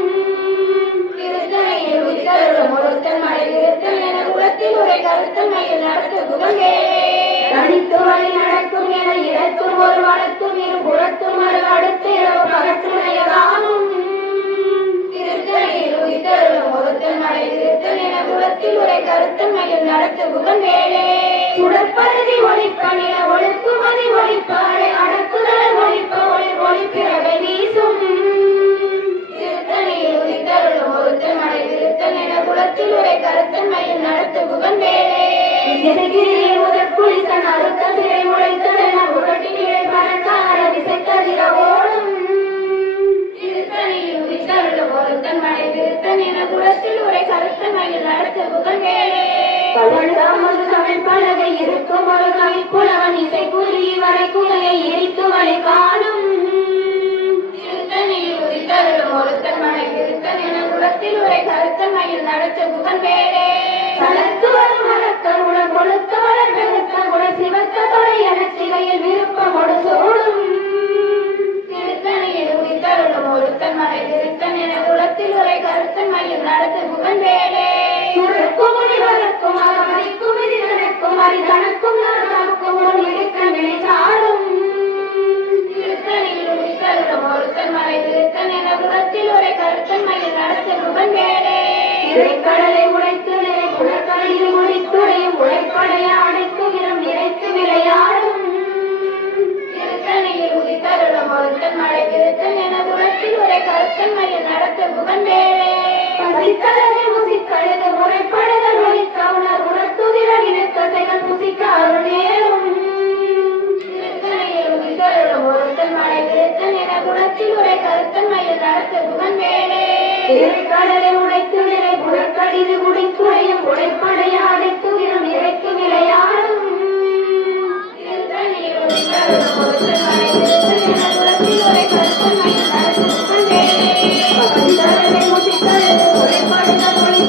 திருத்தணியில் உதித்தருளும் ஒருத்தன் மலை விருத்தன் என உலகத்தில் உரை கருத்தன்மையில் நடத்த புகழ்வேலே தனித்து வழி நடக்கும் என இடத்தும் ஒரு வளர்த்தும் இரு புறத்தும் மறு அடுத்து இரவு பகற்றுணையதாகும் திருத்தணியில் உதித்தருளும் ஒருத்தன் மலை விருத்தன் என உலகத்தில் உரை கருத்தன்மையில் நடத்த புகழ்வேலே சுடற்பருதி ஒழிப்ப நில ஒழுக்குமதி ஒழிப்பாடை அடக்குதல் ஒழிப்ப ஒளி ஒளிப்பிறவை வீசும் திருத்தணியில் உதித்தருளும் ஒருத்தன் மலை விருத்தன் என உலகத்தில் உரை கருத்தன்மையில் நடத்த புகழ்வேலே முதற்குளித்தன் அறுத்த சிறை முளைத்ததென உரட்டினிலை பறக்கார விசைத்ததிர ஓடும் திருத்தணியில் உதித்தருளும் ஒருத்தன் மலை விருத்தன் என குலத்தில் உரை கருத்தன்மையில் நடத்த புகழ்வேலே பழந்தாமது சமைப்பலகை இருக்கும் ஒரு கவிப்புலவன் இசை கூறி வரை குலையை எரித்து வழி காணும் திருத்தணியில் உதித்தருளும் ஒருத்தன் மலை விருத்தன் என குலத்தில் உரை கருத்தன்மையில் நடத்த புகழ்வேலே சலத்து வரும் மரக்கருடன் கொளுத்த வளர் பெருத்த குட சிவத்த தொலை என சிகையில் விருப்பமோடு சூடும் திருத்தணியில் உதித்தருளும் ஒருத்தன் மலை விருத்தன் என குலத்தில் உரை கருத்தன்மையில் நடத்த புகழ்வேலே சுருக்கும் முனிவருக்கும் அகமதிக்கும் எதிரனுக்கும் அரிதனுக்கும் நரனுக்கும் முன் இடுக்க நினைச்சாடும் திருத்தணியில் உதித்தருளும் ஒருத்தன் மலை விருத்தன் என குலத்தில் உரை கருத்தன்மையில் நடத்த புகழ்வேலே இறைக்கடலை உடைத்து நிறை புலக்கரையில் முடித்துடையும் உழைப்படைய அடைக்கும் இடம் நிறைத்து விளையாடும் திருத்தணியில் உதித்தருளும் ஒருத்தன் மலை விருத்தன் என குலத்தில் உரை கருத்தன்மையில் நடத்த புகழ்வேலே பசித்தலகை முசிக்கழுது முறைப்படுதல் ஒழிக்க உணர் உணர்த்துதிர இனக்கதைகள் முசிக்க அருள் நேரும் திருத்தணியில் உதித்தருளும் ஒருத்தன் மலை விருத்தன் என குலத்தில் உரை கருத்தன்மையில் நடத்த புகழ்வேலே இறைக்கடலை உடைத்து நிறை புலக்கடிது குடித்துறையும் உழைப்படைய அடைத்துதிரம் இறைக்கு விளையாடும் திருத்தணியில் உதித்தருளும் ஒருத்தன் மலை விருத்தன் என குலத்தில் உரை கருத்தன்மையில் நடத்த புகழ்வேலே பசித்தலகை முசிக்கழுது முறைப்படுதல் ஒழிக்க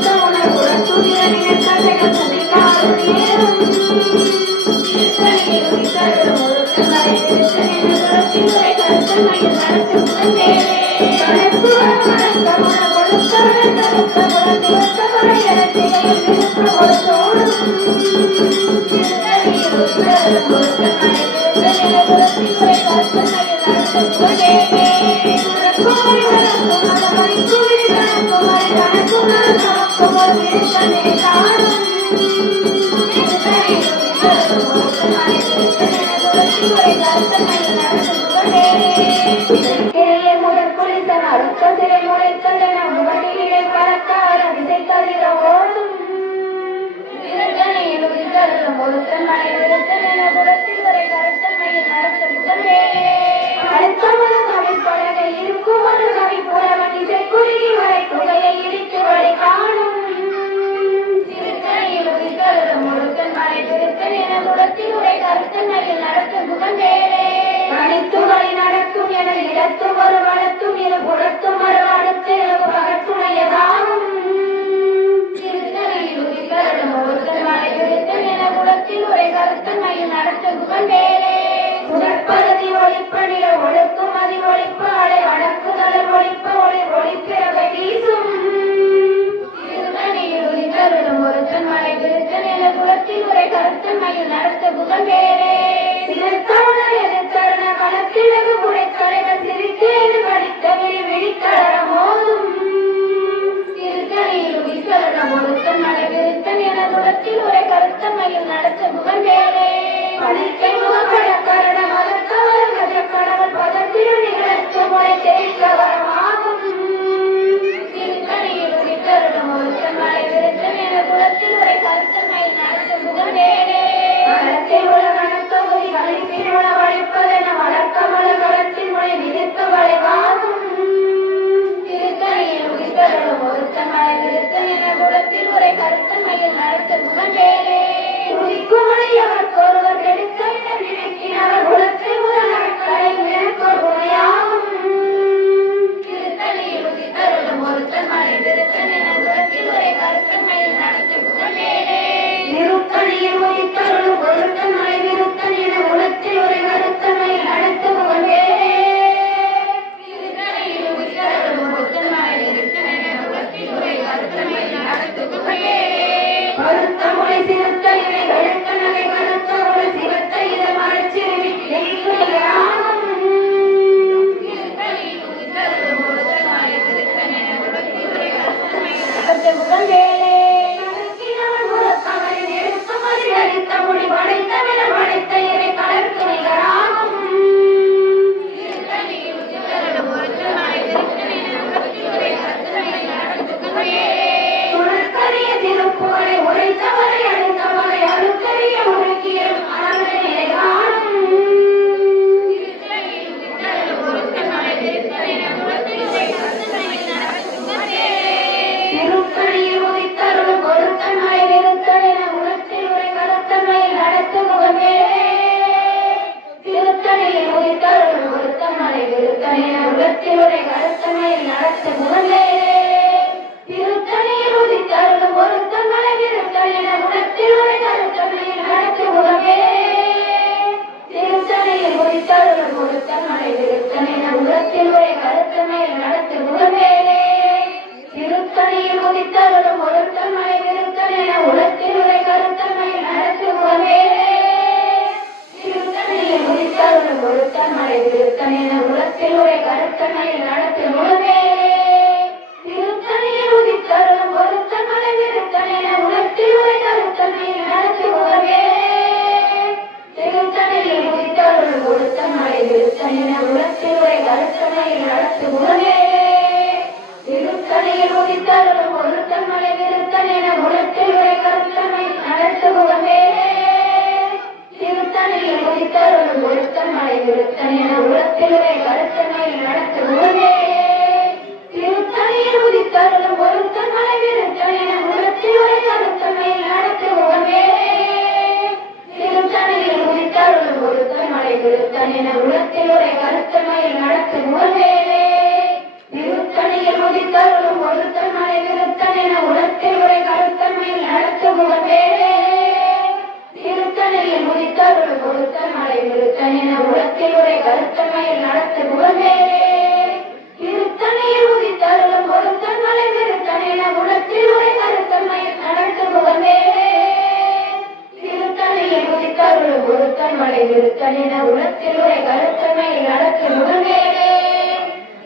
விருத்தனின உலத்தில் உரை கருத்தமை நடத்து முகமேலே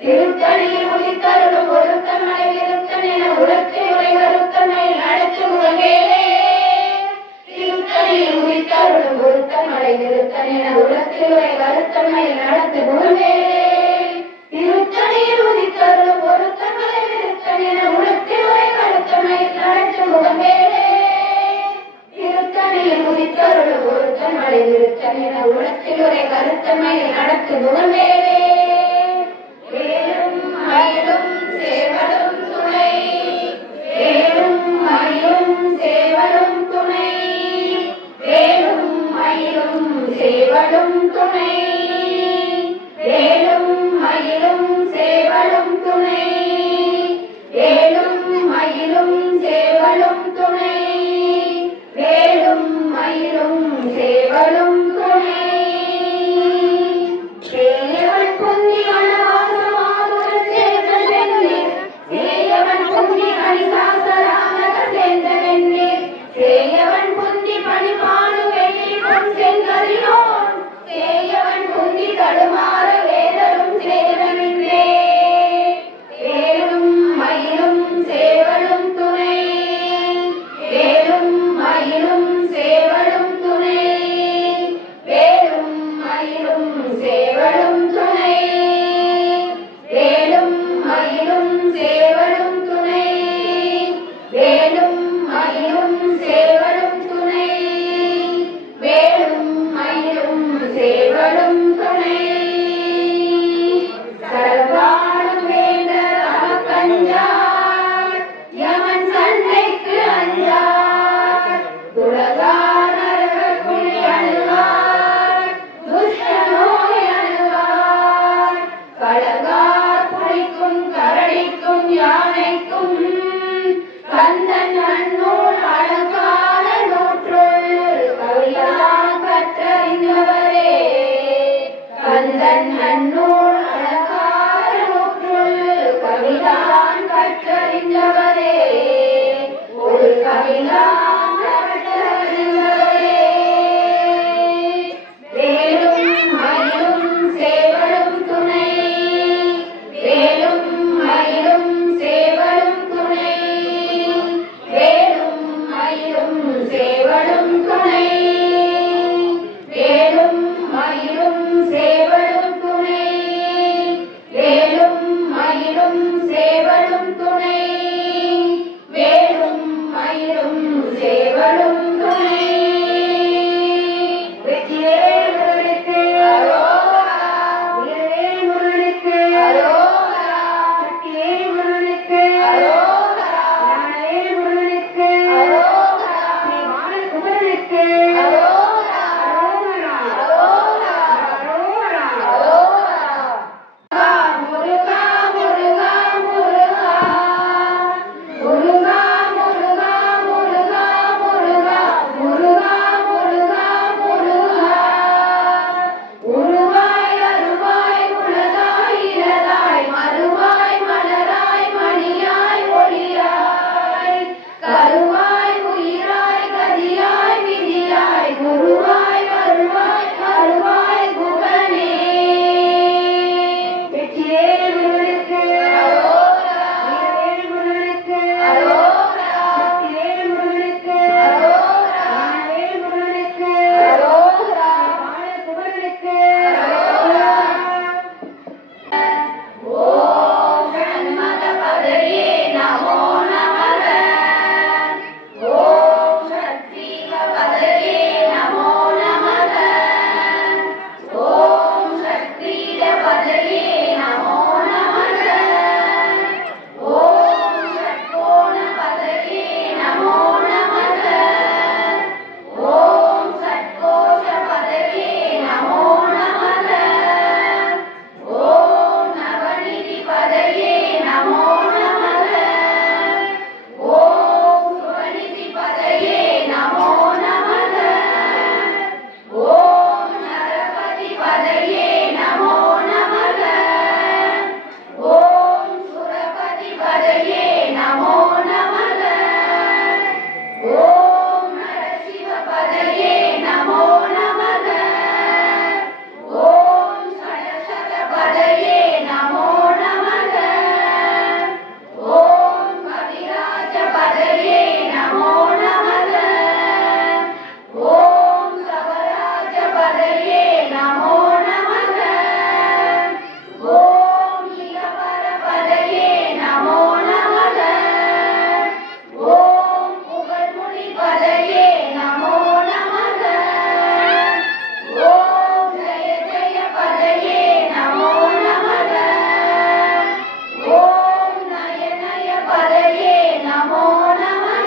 திருத்தணியில் உதித்தருளும் ஒருத்தன்மலை விருத்தனின உலத்தில் உரை கருத்தமை நடத்து முகமேலே திருத்தணியில் உதித்தருளும் ஒருத்தன்மலை விருத்தனின உலத்தில் உரை கருத்தமை நடத்து முகமேலே திருத்தணியில் உதித்தருளும் ஒருத்தன்மலை விருத்தனின உலத்தில் உரை கருத்தமை நடத்து முகமேலே திருத்தணியில் உதித்தருளும் ஒருத்தன்மலை விருத்தனின உலத்தில் உரை கருத்தமை நடத்து முகமேலே வேலும் மயிலும் சேவலும் துணை வேலும் மயிலும் சேவலும் துணை வேலும் மயிலும் சேவலும் துணை வேலும் மயிலும் சேவலும் துணை வேலும் மயிலும் சேவலும் துணை வேலும் மயிலும் சேவலும் துணை சேயவன் பொன்னி வனவாசமாதுடன் சேர்ந்த வெண்ணீர் சேயவன் பொன்னி கணிசாசராமக சேர்ந்த வெண்ணீர் சேயவன் பொன்னி பணிபாடு வெள்ளி பொன் செங்கதிரோன் சேயவன் பொன்னி தடுமாற வேதரும் சேரவில்லே வேலும் மயிலும் சேவலும் துணை வேலும் மயிலும் சேவலும் துணை வேலும் மயிலும் சேவலும் துணை வேலும் மயிலும் சேவலும் துணை வேலும் மயிலும் சேவலும் துணை வேலும் மயிலும் சேவலும் துணை சரவாடும் வேந்த அமக்கஞ்சார் யமன் சண்டைக்கு அஞ்சார் துலகானர்கள் குழி அணுவார் துஷ்ட நோய் அணுவார் கலகார் புலிக்கும் கரடிக்கும் யானைக்கும் கந்தன் நன்னூல் அலங்கார நூற்றுள் கவியான் கற்றறிந்தவரே கந்தன் நன்னூல் அலங்கார நூற்றுள் கவிதான் கற்றறிந்தவரே ஒரு கவிதான் கற்றறிந்தவரே வேலும் மயிலும் சேவலும் துணை வேலும் மயிலும் சேவலும் துணை வேலும் மயிலும் சேவலும் துணை வேலும் மயிலும் சேவலும் துணை வேலும் மயிலும் சேவலும் துணை வேலும் மயிலும் பதயே நமோ நமக. ஓம் கவராஜ பதயே நமோ நமக. ஓம் இளவர பதயே நமோ நமக. ஓம் புகழ்மொழி பதயே நமோ நமக. ஓம் ஜெய ஜெய பதயே நமோ நமக. ஓம் நய நய பதயே நமோ நமக.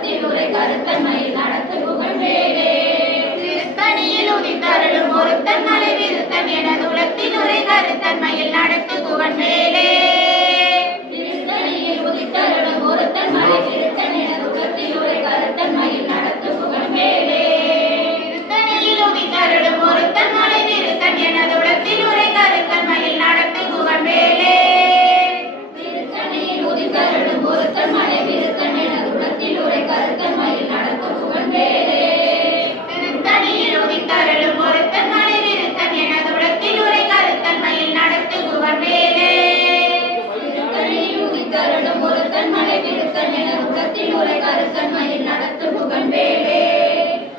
உலத்தில் உரை கருத்தன்மையில் நடத்து புகழ்வேலே திருத்தணியில் உதித்தருளும் ஒருத்தன் மலை விருத்தன் எனது உலத்தில் உரை கருத்தன்மையில் நடத்து புகழ்வேலே திருத்தணியில் உதித்தருளும் ஒருத்தன் மலை விருத்தன் எனது உலத்தில் உரை கருத்தன்மையில் நடத்து புகழ்வேலே திருத்தணியில் உதித்தருளும் ஒருத்தன் மலை விருத்தன் எனது உலத்தில் உரை கருத்தன்மையில் நடத்து புகழ்வேலே திருத்தணியில் உதித்தருளும் ஒருத்தன் மலை விருத்தன் எனது உலத்தில் உரை கருத்தன்மையில் நடத்து புகழ்வேலே திருத்தணியில் உதித்தருளும் ஒருத்தன் மலை விருத்தன் எனது உலத்தில் உரை கருத்தன்மையில் நடத்து புகழ்வேலே திருத்தணியில் உதித்தருளும் ஒருத்தன் மலை விருத்தன் எனது உலத்தில் உரை கருத்தன்மையில் நடத்து புகழ்வேலே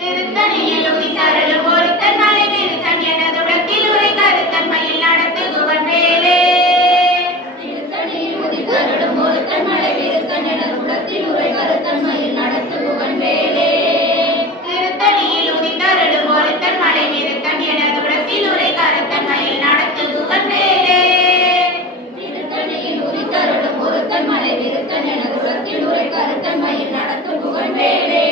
திருத்தணியில் உதித்தருளும் ஒருத்தன் மலை விருத்தன் எனது உலத்தில் உரை கருத்தன்மையில் நடத்து புகழ்வேலே திருத்தணியில் உதித்தருளும் ஒருத்தன் மலை விருத்தன் எனது உலத்தில் உரை கருத்தன்மையில் நடத்து புகழ்வேலே திருத்தணியில் உதித்தருளும் ஒருத்தன் மலை விருத்தன் எனது உலத்தில் உரை கருத்தன்மையில் நடத்து புகழ்வேலே திருத்தணியில் உதித்தருளும் ஒருத்தன் மலை விருத்தன் எனது உலத்தில் உரை கருத்தன்மையில் நடத்து புகழ்வேலே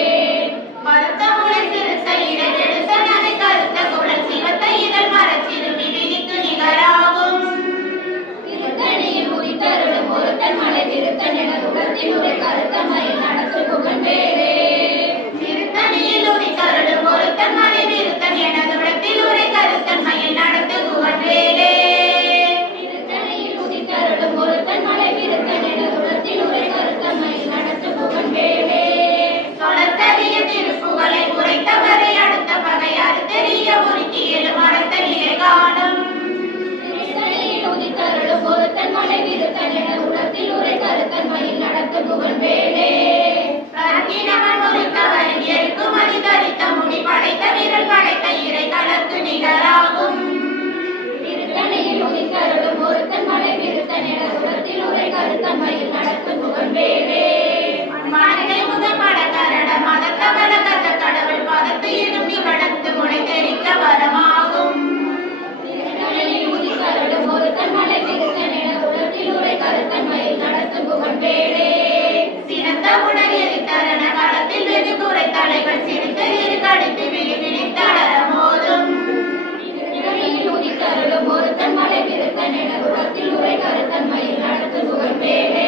மறுத்த முளை சிறுத்த இடர் எடுத்த நனை கருத்த குழல் சிவத்த இதழ் மரச்சிறுமி விதிக்கு நிகராகும் திருத்தணியில் உதித்தருளும் ஒருத்தன் மலை விருத்தன் எனது உலத்தில் உரை கருத்தன்மையில் நடத்து புகழ்வேலே திருத்தணியில் உதித்தருளும் ஒருத்தன் மலை விருத்தன் எனது உலத்தில் உரை கருத்தன்மையில் நடத்து புகழ்வேலே திருத்தணியில் உதித்தருளும் ஒருத்தன் மலை விருத்தன் எனது உலத்தில் உரை கருத்தன்மையில் நடத்து புகழ்வேலே தொடர்த்தறிய திருப்புகளை உரைத்தவரை அடுத்த பகை அறுத்தறிய உருக்கி எழும் அடுத்த நிலை காணும் திருத்தணியில் உதித்தருளும் ஒருத்தன் மலை விருத்தன் எனது உலத்தில் உரை கருத்தன்மையில் நடத்து புகழ்வேலே கற்கினவன் உரித்தவன் எருக்கும் அதி தரித்த முடி படைத்த விரல் படைத்த இறை கலக்கு நிகராகும் திருத்தணியில் உதித்தருளும் ஒருத்தன் மலை விருத்தன் எனது உலத்தில் உரை கருத்தன்மையில் நடத்து புகழ்வேலே மனதை முதல் படக்கரட மதத்தவள கத்த கடவுள் பதத்து இடும் நிகழத்து முனை தெரிக்க வரமாகும் திருத்தணியில் உதித்தருளும் ஒருத்தன் மலை விருத்தன் எனது உலத்தில் உரை கருத்தன்மையில் நடத்து புகழ்வேலே சிறந்த உணர் எரித்தரன களத்தில் வெகு குறை தலைகள் சிரித்த இரு கடித்து விழிவிழித்த அலமோதும் திருத்தணியில் உதித்தருளும் ஒருத்தன் மலை விருத்தன் எனது உலத்தில் உரை கருத்தன்மையில் நடத்து புகழ்வேலே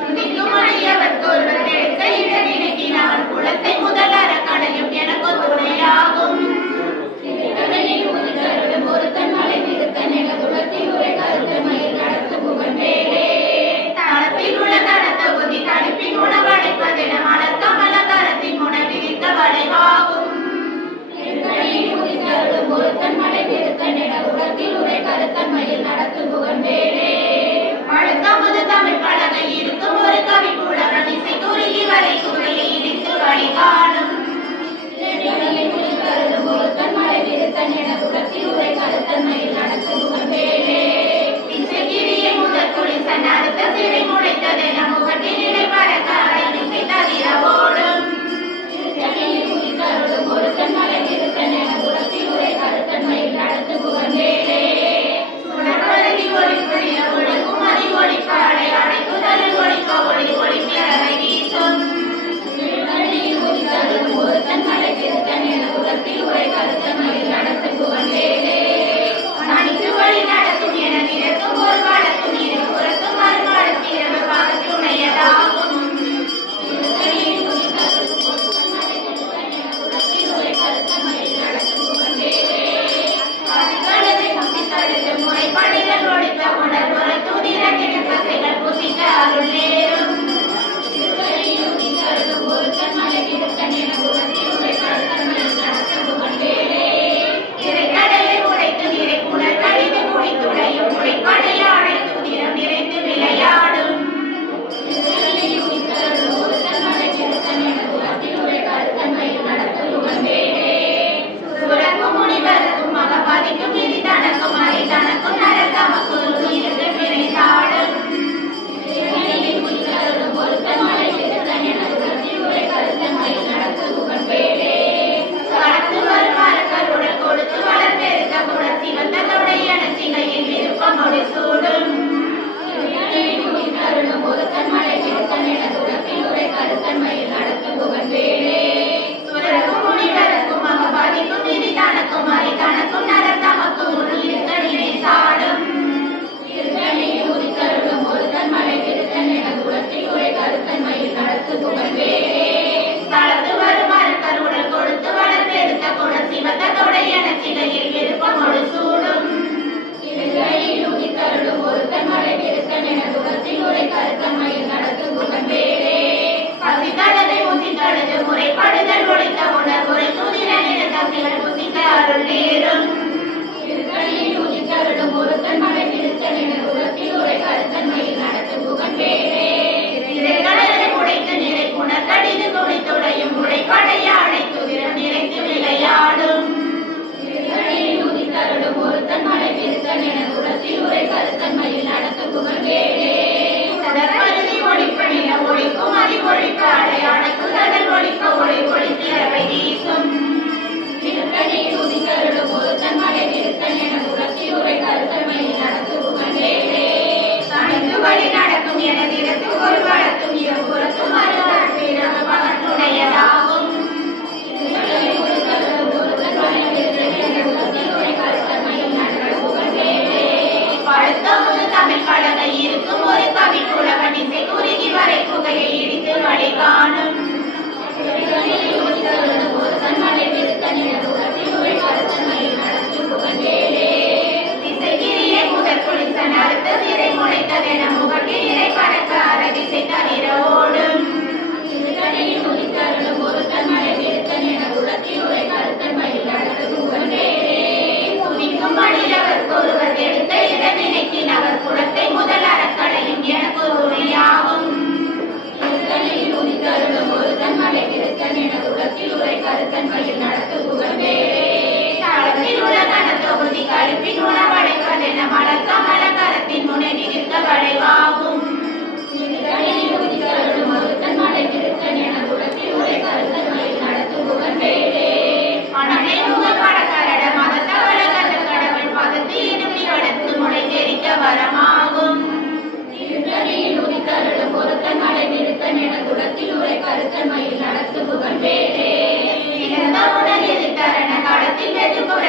சுதிக்கும் அணிய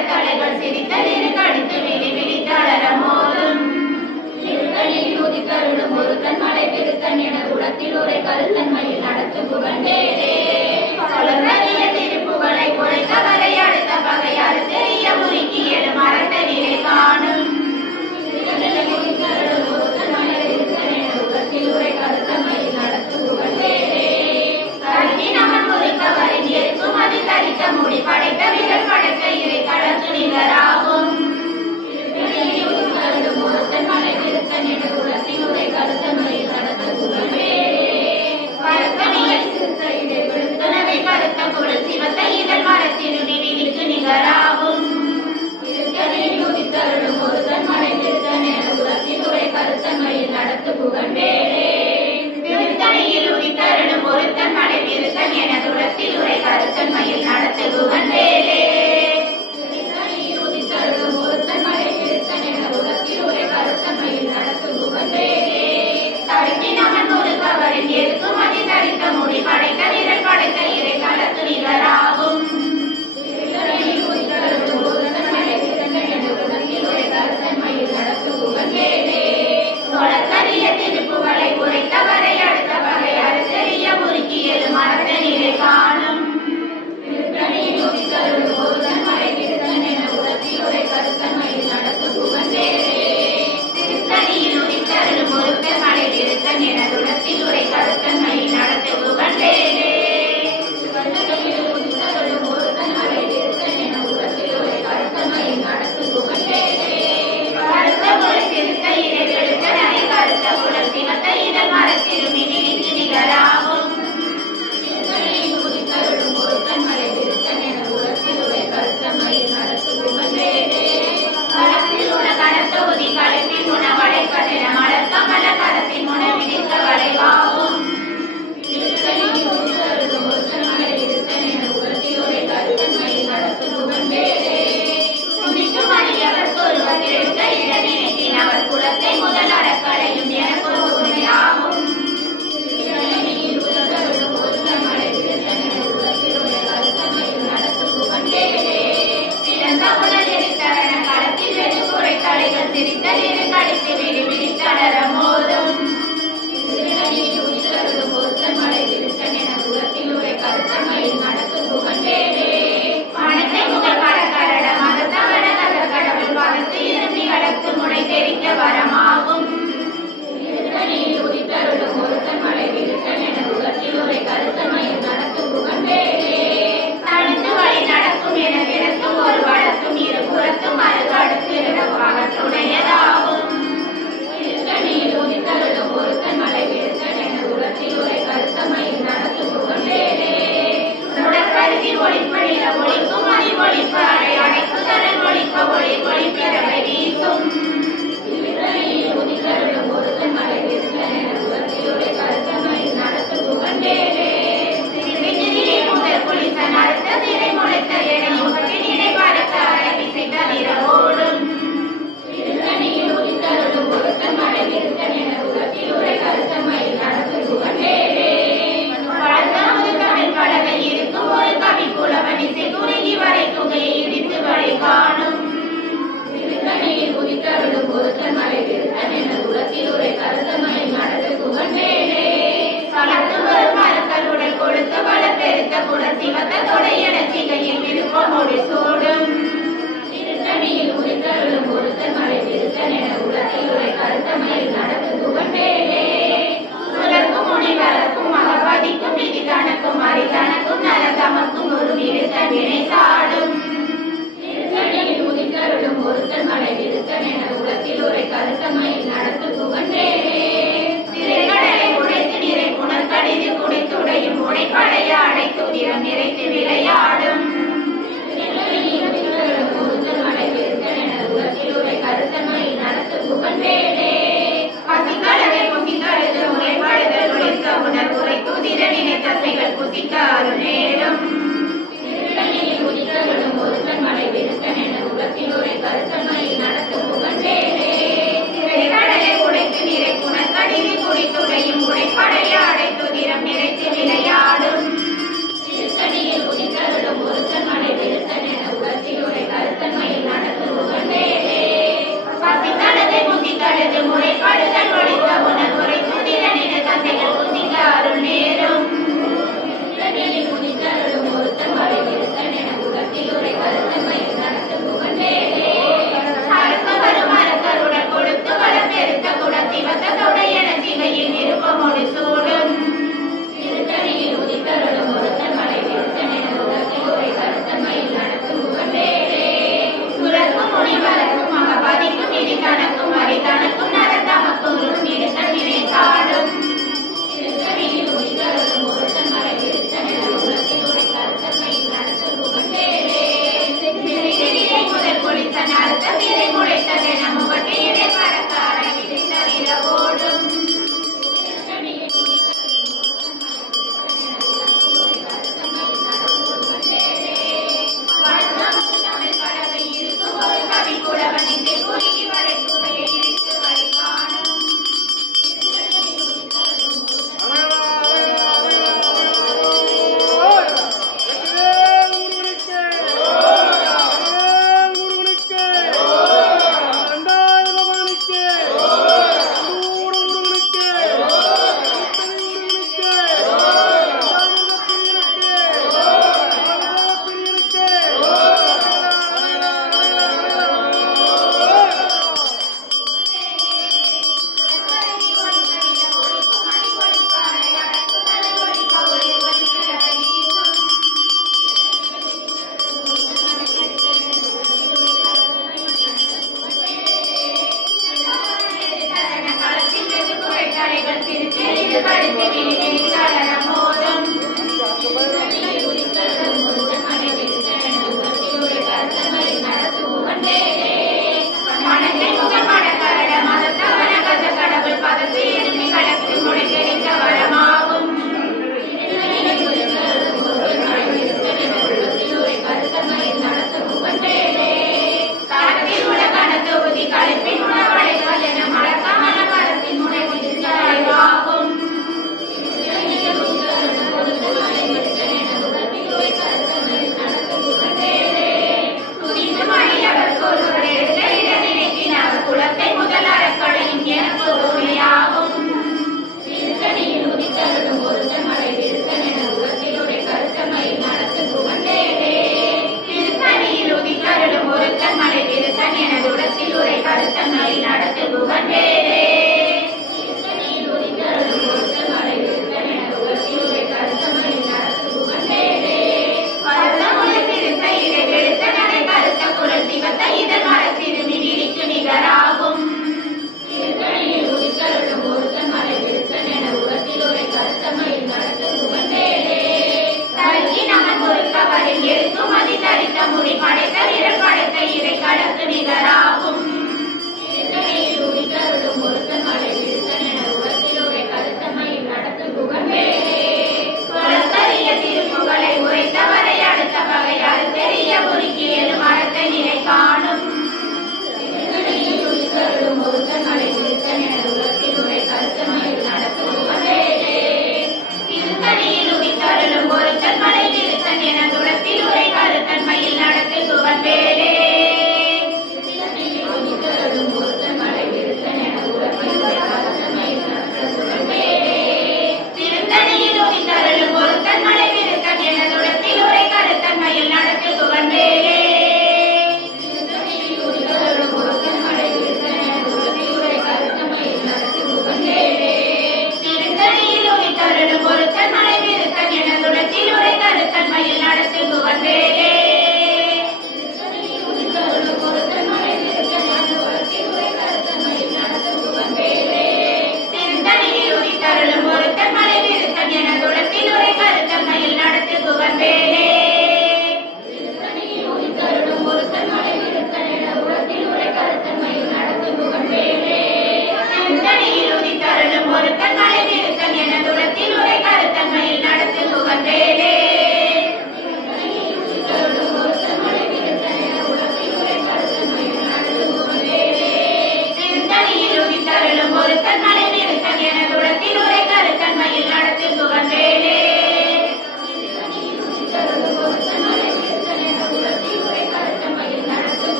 மரத்தலைகள் சிரித்தலிரு கடித்து விழி விழித்தளர மோதும் திருத்தணியில் உதித்தருளும் ஒருத்தன் மலை பெருத்தன் என உலத்தில் உரை கருத்தன்மையில் நடத்து புகழ்ந்தேனே சொலர்ந்தறிய திருப்புகளை குறைத்தவரை அடுத்த பகையாறு தெரிய முறுக்கி எழு மரத்தனிலே காணும் திருத்தணியில் உதித்தருளும் ஒருத்தன் மலை பெருத்தன் என உலத்தில் உரை கருத்தன்மையில் நடத்து புகழ்ந்தேனே கருத்தி நமன் முறித்தவரின் இருக்கும் அது தரித்த முடி படைத்த விரல் படைத்த இறை தளர்த்து நிகராகும் திருத்தணியில் உதித்தருளும் ஒருத்தன் மலை பெருத்தன் என உலத்தில் உரை கருத்தன்மையில் நடத்து புகழ்ந்தேனே கருத்தணியை சிறுத்த இடை விழுத்தனவை கருத்த குரல் சிவத்த இதழ் மரத்திருவி விழிக்கு நிகராகும் திருத்தணியில் உதித்தருளும் ஒருத்தன் மலை பெருத்தன் என உலத்தில் உரை கருத்தன்மையில் நடத்து புகழ்ந்தேனே திருத்தணியில் உதித்தருளும் ஒருத்தன் மலை பெருத்தன் என துளத்தில் உரை கருத்தன்மையில் நடத்து புகழ்ந்தேனே திருத்தணியில் உதித்தருளும் ஒருத்தன் மலை பெருத்தன் என உலத்தில் உரை கருத்தன்மையில் நடத்து புகழ்ந்தேனே தடுக்கி நமன் முறுக்கவரின் இருக்கும் அதி தரித்த முடி படைத்த விரல் படைத்த இறை தளர்த்து நிகராகும் திருத்தணியில் உதித்தருளும் ஒருத்தன் மலை பெருத்தன் என உலத்தில் உரை கருத்தன்மையில் நடத்து புகழ்ந்தேனே சொலக்கரிய திருப்புகளை குறைத்தவரை அடுத்த பகை அறுத்தறிய முறுக்கி எழு மரத்தனிலே காணும் திருத்தணியில் உதித்தருளும் ஒருத்தன் மலை பெருத்தன் என உலத்தில் உரை கருத்தன்மையில் நடத்து புகழ்ந்தேனே திருத்தணியில் உதித்தருளும் ஒருத்தன் மலை பெருத்தன் என துளத்தில் உரை கருத்தன்மையில் நடத்து புகழ்ந்தேனே திருத்தணியில் உதித்தருளும் ஒருத்தன் மலை பெருத்தன் என உலத்தில் உரை கருத்தன்மையில் நடத்து புகழ்ந்தேனே கருத்த குழல் சிறுத்த இறை வெளுத்த நரை கருத்த குழல் சிவத்த இதழ் மரத்திருமி விழிக்கு நிகராகும் திருத்தணியில் உதித்தருளும் ஒருத்தன் மலை பெருத்தன் என உலத்தில் உரை கருத்தன்மையில் நடத்து புகழ்ந்தேனே களத்தில் உண கடத்த உதி களத்தில் உண வளைப்பதென மலர் கமல கரத்தின் உண விதித்த வளைவாகும் திருத்தணியில் உதித்தருளும் ஒருத்தன் மலை பெருத்தன் என உலத்தில் உரை கருத்தன்மையில் நடத்து புகழ்ந்தேனே துதிக்கும் அடியவர்க்கு ஒருவர் எழுத்த இடநினைத்தின் அவர் குலத்தை முதல் அறக்களையும் எனக்கு ஒரு துணையாகும் திருத்தணியில் உதித்தருளும் ஒருத்தன் மலை பெருத்தன் என உலத்தில் உரை கருத்தன்மையில் நடத்து புகழ்ந்தேனே சிறந்த உடல் எரித்தரண களத்தில் வெகு குறை தலைகள் சிரித்தல் இரு கடித்து விழி விழித்தளர மோதும் திருத்தணியில் உதித்தருளும் ஒருத்தன் மலை பெருத்தன் என உலத்தில் உரை கருத்தன்மையில் நடத்து புகழ்ந்தேனே பணத்தை முதல் கடற்கரட மதத்தவட கடற்கடவுள் பதத்து இரும்பி கடத்து முனை தெரிக்க வரமாகும் திருத்தணியில் உதித்தருளும் ஒருத்தன் மலை பெருத்தன் என உலத்தில் உரை கருத்தன்மையில் நடத்து புகழ்ந்தேனே தடுத்து வழி நடக்கும் என திறத்தும் ஒரு வளர்த்தும் இரு புறத்தும் அகற்றுடையதாகும் திருத்தணியில் உதித்தருளும் ஒருத்தன் மலை பெருத்தன் என உலத்தில் உரை கருத்தன்மையில் நடத்து புகழ்ந்தேனே உடற்கருதி ஒளிப்படில ஒளிக்கும் அதி ஒளிப்பு அடை அடைக்குதல் ஒளிக்க ஒளி ஒளிப்பிறவை வீசும் திருத்தணியில் உதித்தருளும் ஒருத்தன் மலை பெருத்தன் என உலத்தில் உரை கருத்தன்மையில் நடத்து புகழ்ந்தேனே சிறுகிரியை முதல் குளிசன் அறுத்த சிறை முளைத்த எடையும் இடை பறக்க அரை விசை தவிர ஓடும் திருத்தணியில் உதித்தருளும் ஒருத்தன் மலை பெருத்தன் என உலத்தில் உரை கருத்தன்மையில் நடத்து புகழ்ந்தேனே பழத்தமுது தமிழ் பலகை இருக்கும் ஒரு கவி புலவன் இசை குறுகி வரை குகையை இடித்து வழி காணும் திருத்தணியில் உதித்தருளும் ஒருத்தன் மலை பெருத்தன் என உலத்தில் உரை கருத்தன்மையில் நடத்து புகழ்ந்தேனே சலத்து வரும் மரக்கருடல் கொடுத்த பல பெருத்த குடல் சிவத்த தொடையட சிகையில் விருப்பம் மொழி சூடும் திருத்தணியில் உதித்தருளும் ஒருத்தன் மலை பெருத்தன் என உலத்தில் உரை கருத்தன்மையில் நடத்து புகழ்ந்தேனே உலர்க்கும் முடி வளர்க்கும் மகபதிக்கும் விதி தனக்கும் அரிதனக்கும் நல தமக்கும் ஒரு விடுத்த வினை சாடும் திருத்தணியில் உதித்தருளும் ஒருத்தன் மலை பெருத்தன் என உலத்தில் உரை கருத்தன்மையில் நடத்து புகழ்ந்தேனே திரைக்கடலை உடைத்து நிறை புனர்கடிது குடித்துடையும் உடைப்படைய அடைத்துதிரம் நிறைத்து விளையாடும் திருத்தணியில் உதித்தருளும் ஒருத்தன் மலை பெருத்தன் என உலத்தில் உரை கருத்தன்மையில் நடத்து புகழ்ந்தேனே பசிக்கலவை புசித்தழுது உரைப்படுதல் உழைத்த உணர்வுரை துதிர நினைத்தசைகள் புசிக்க அருள் நேரும்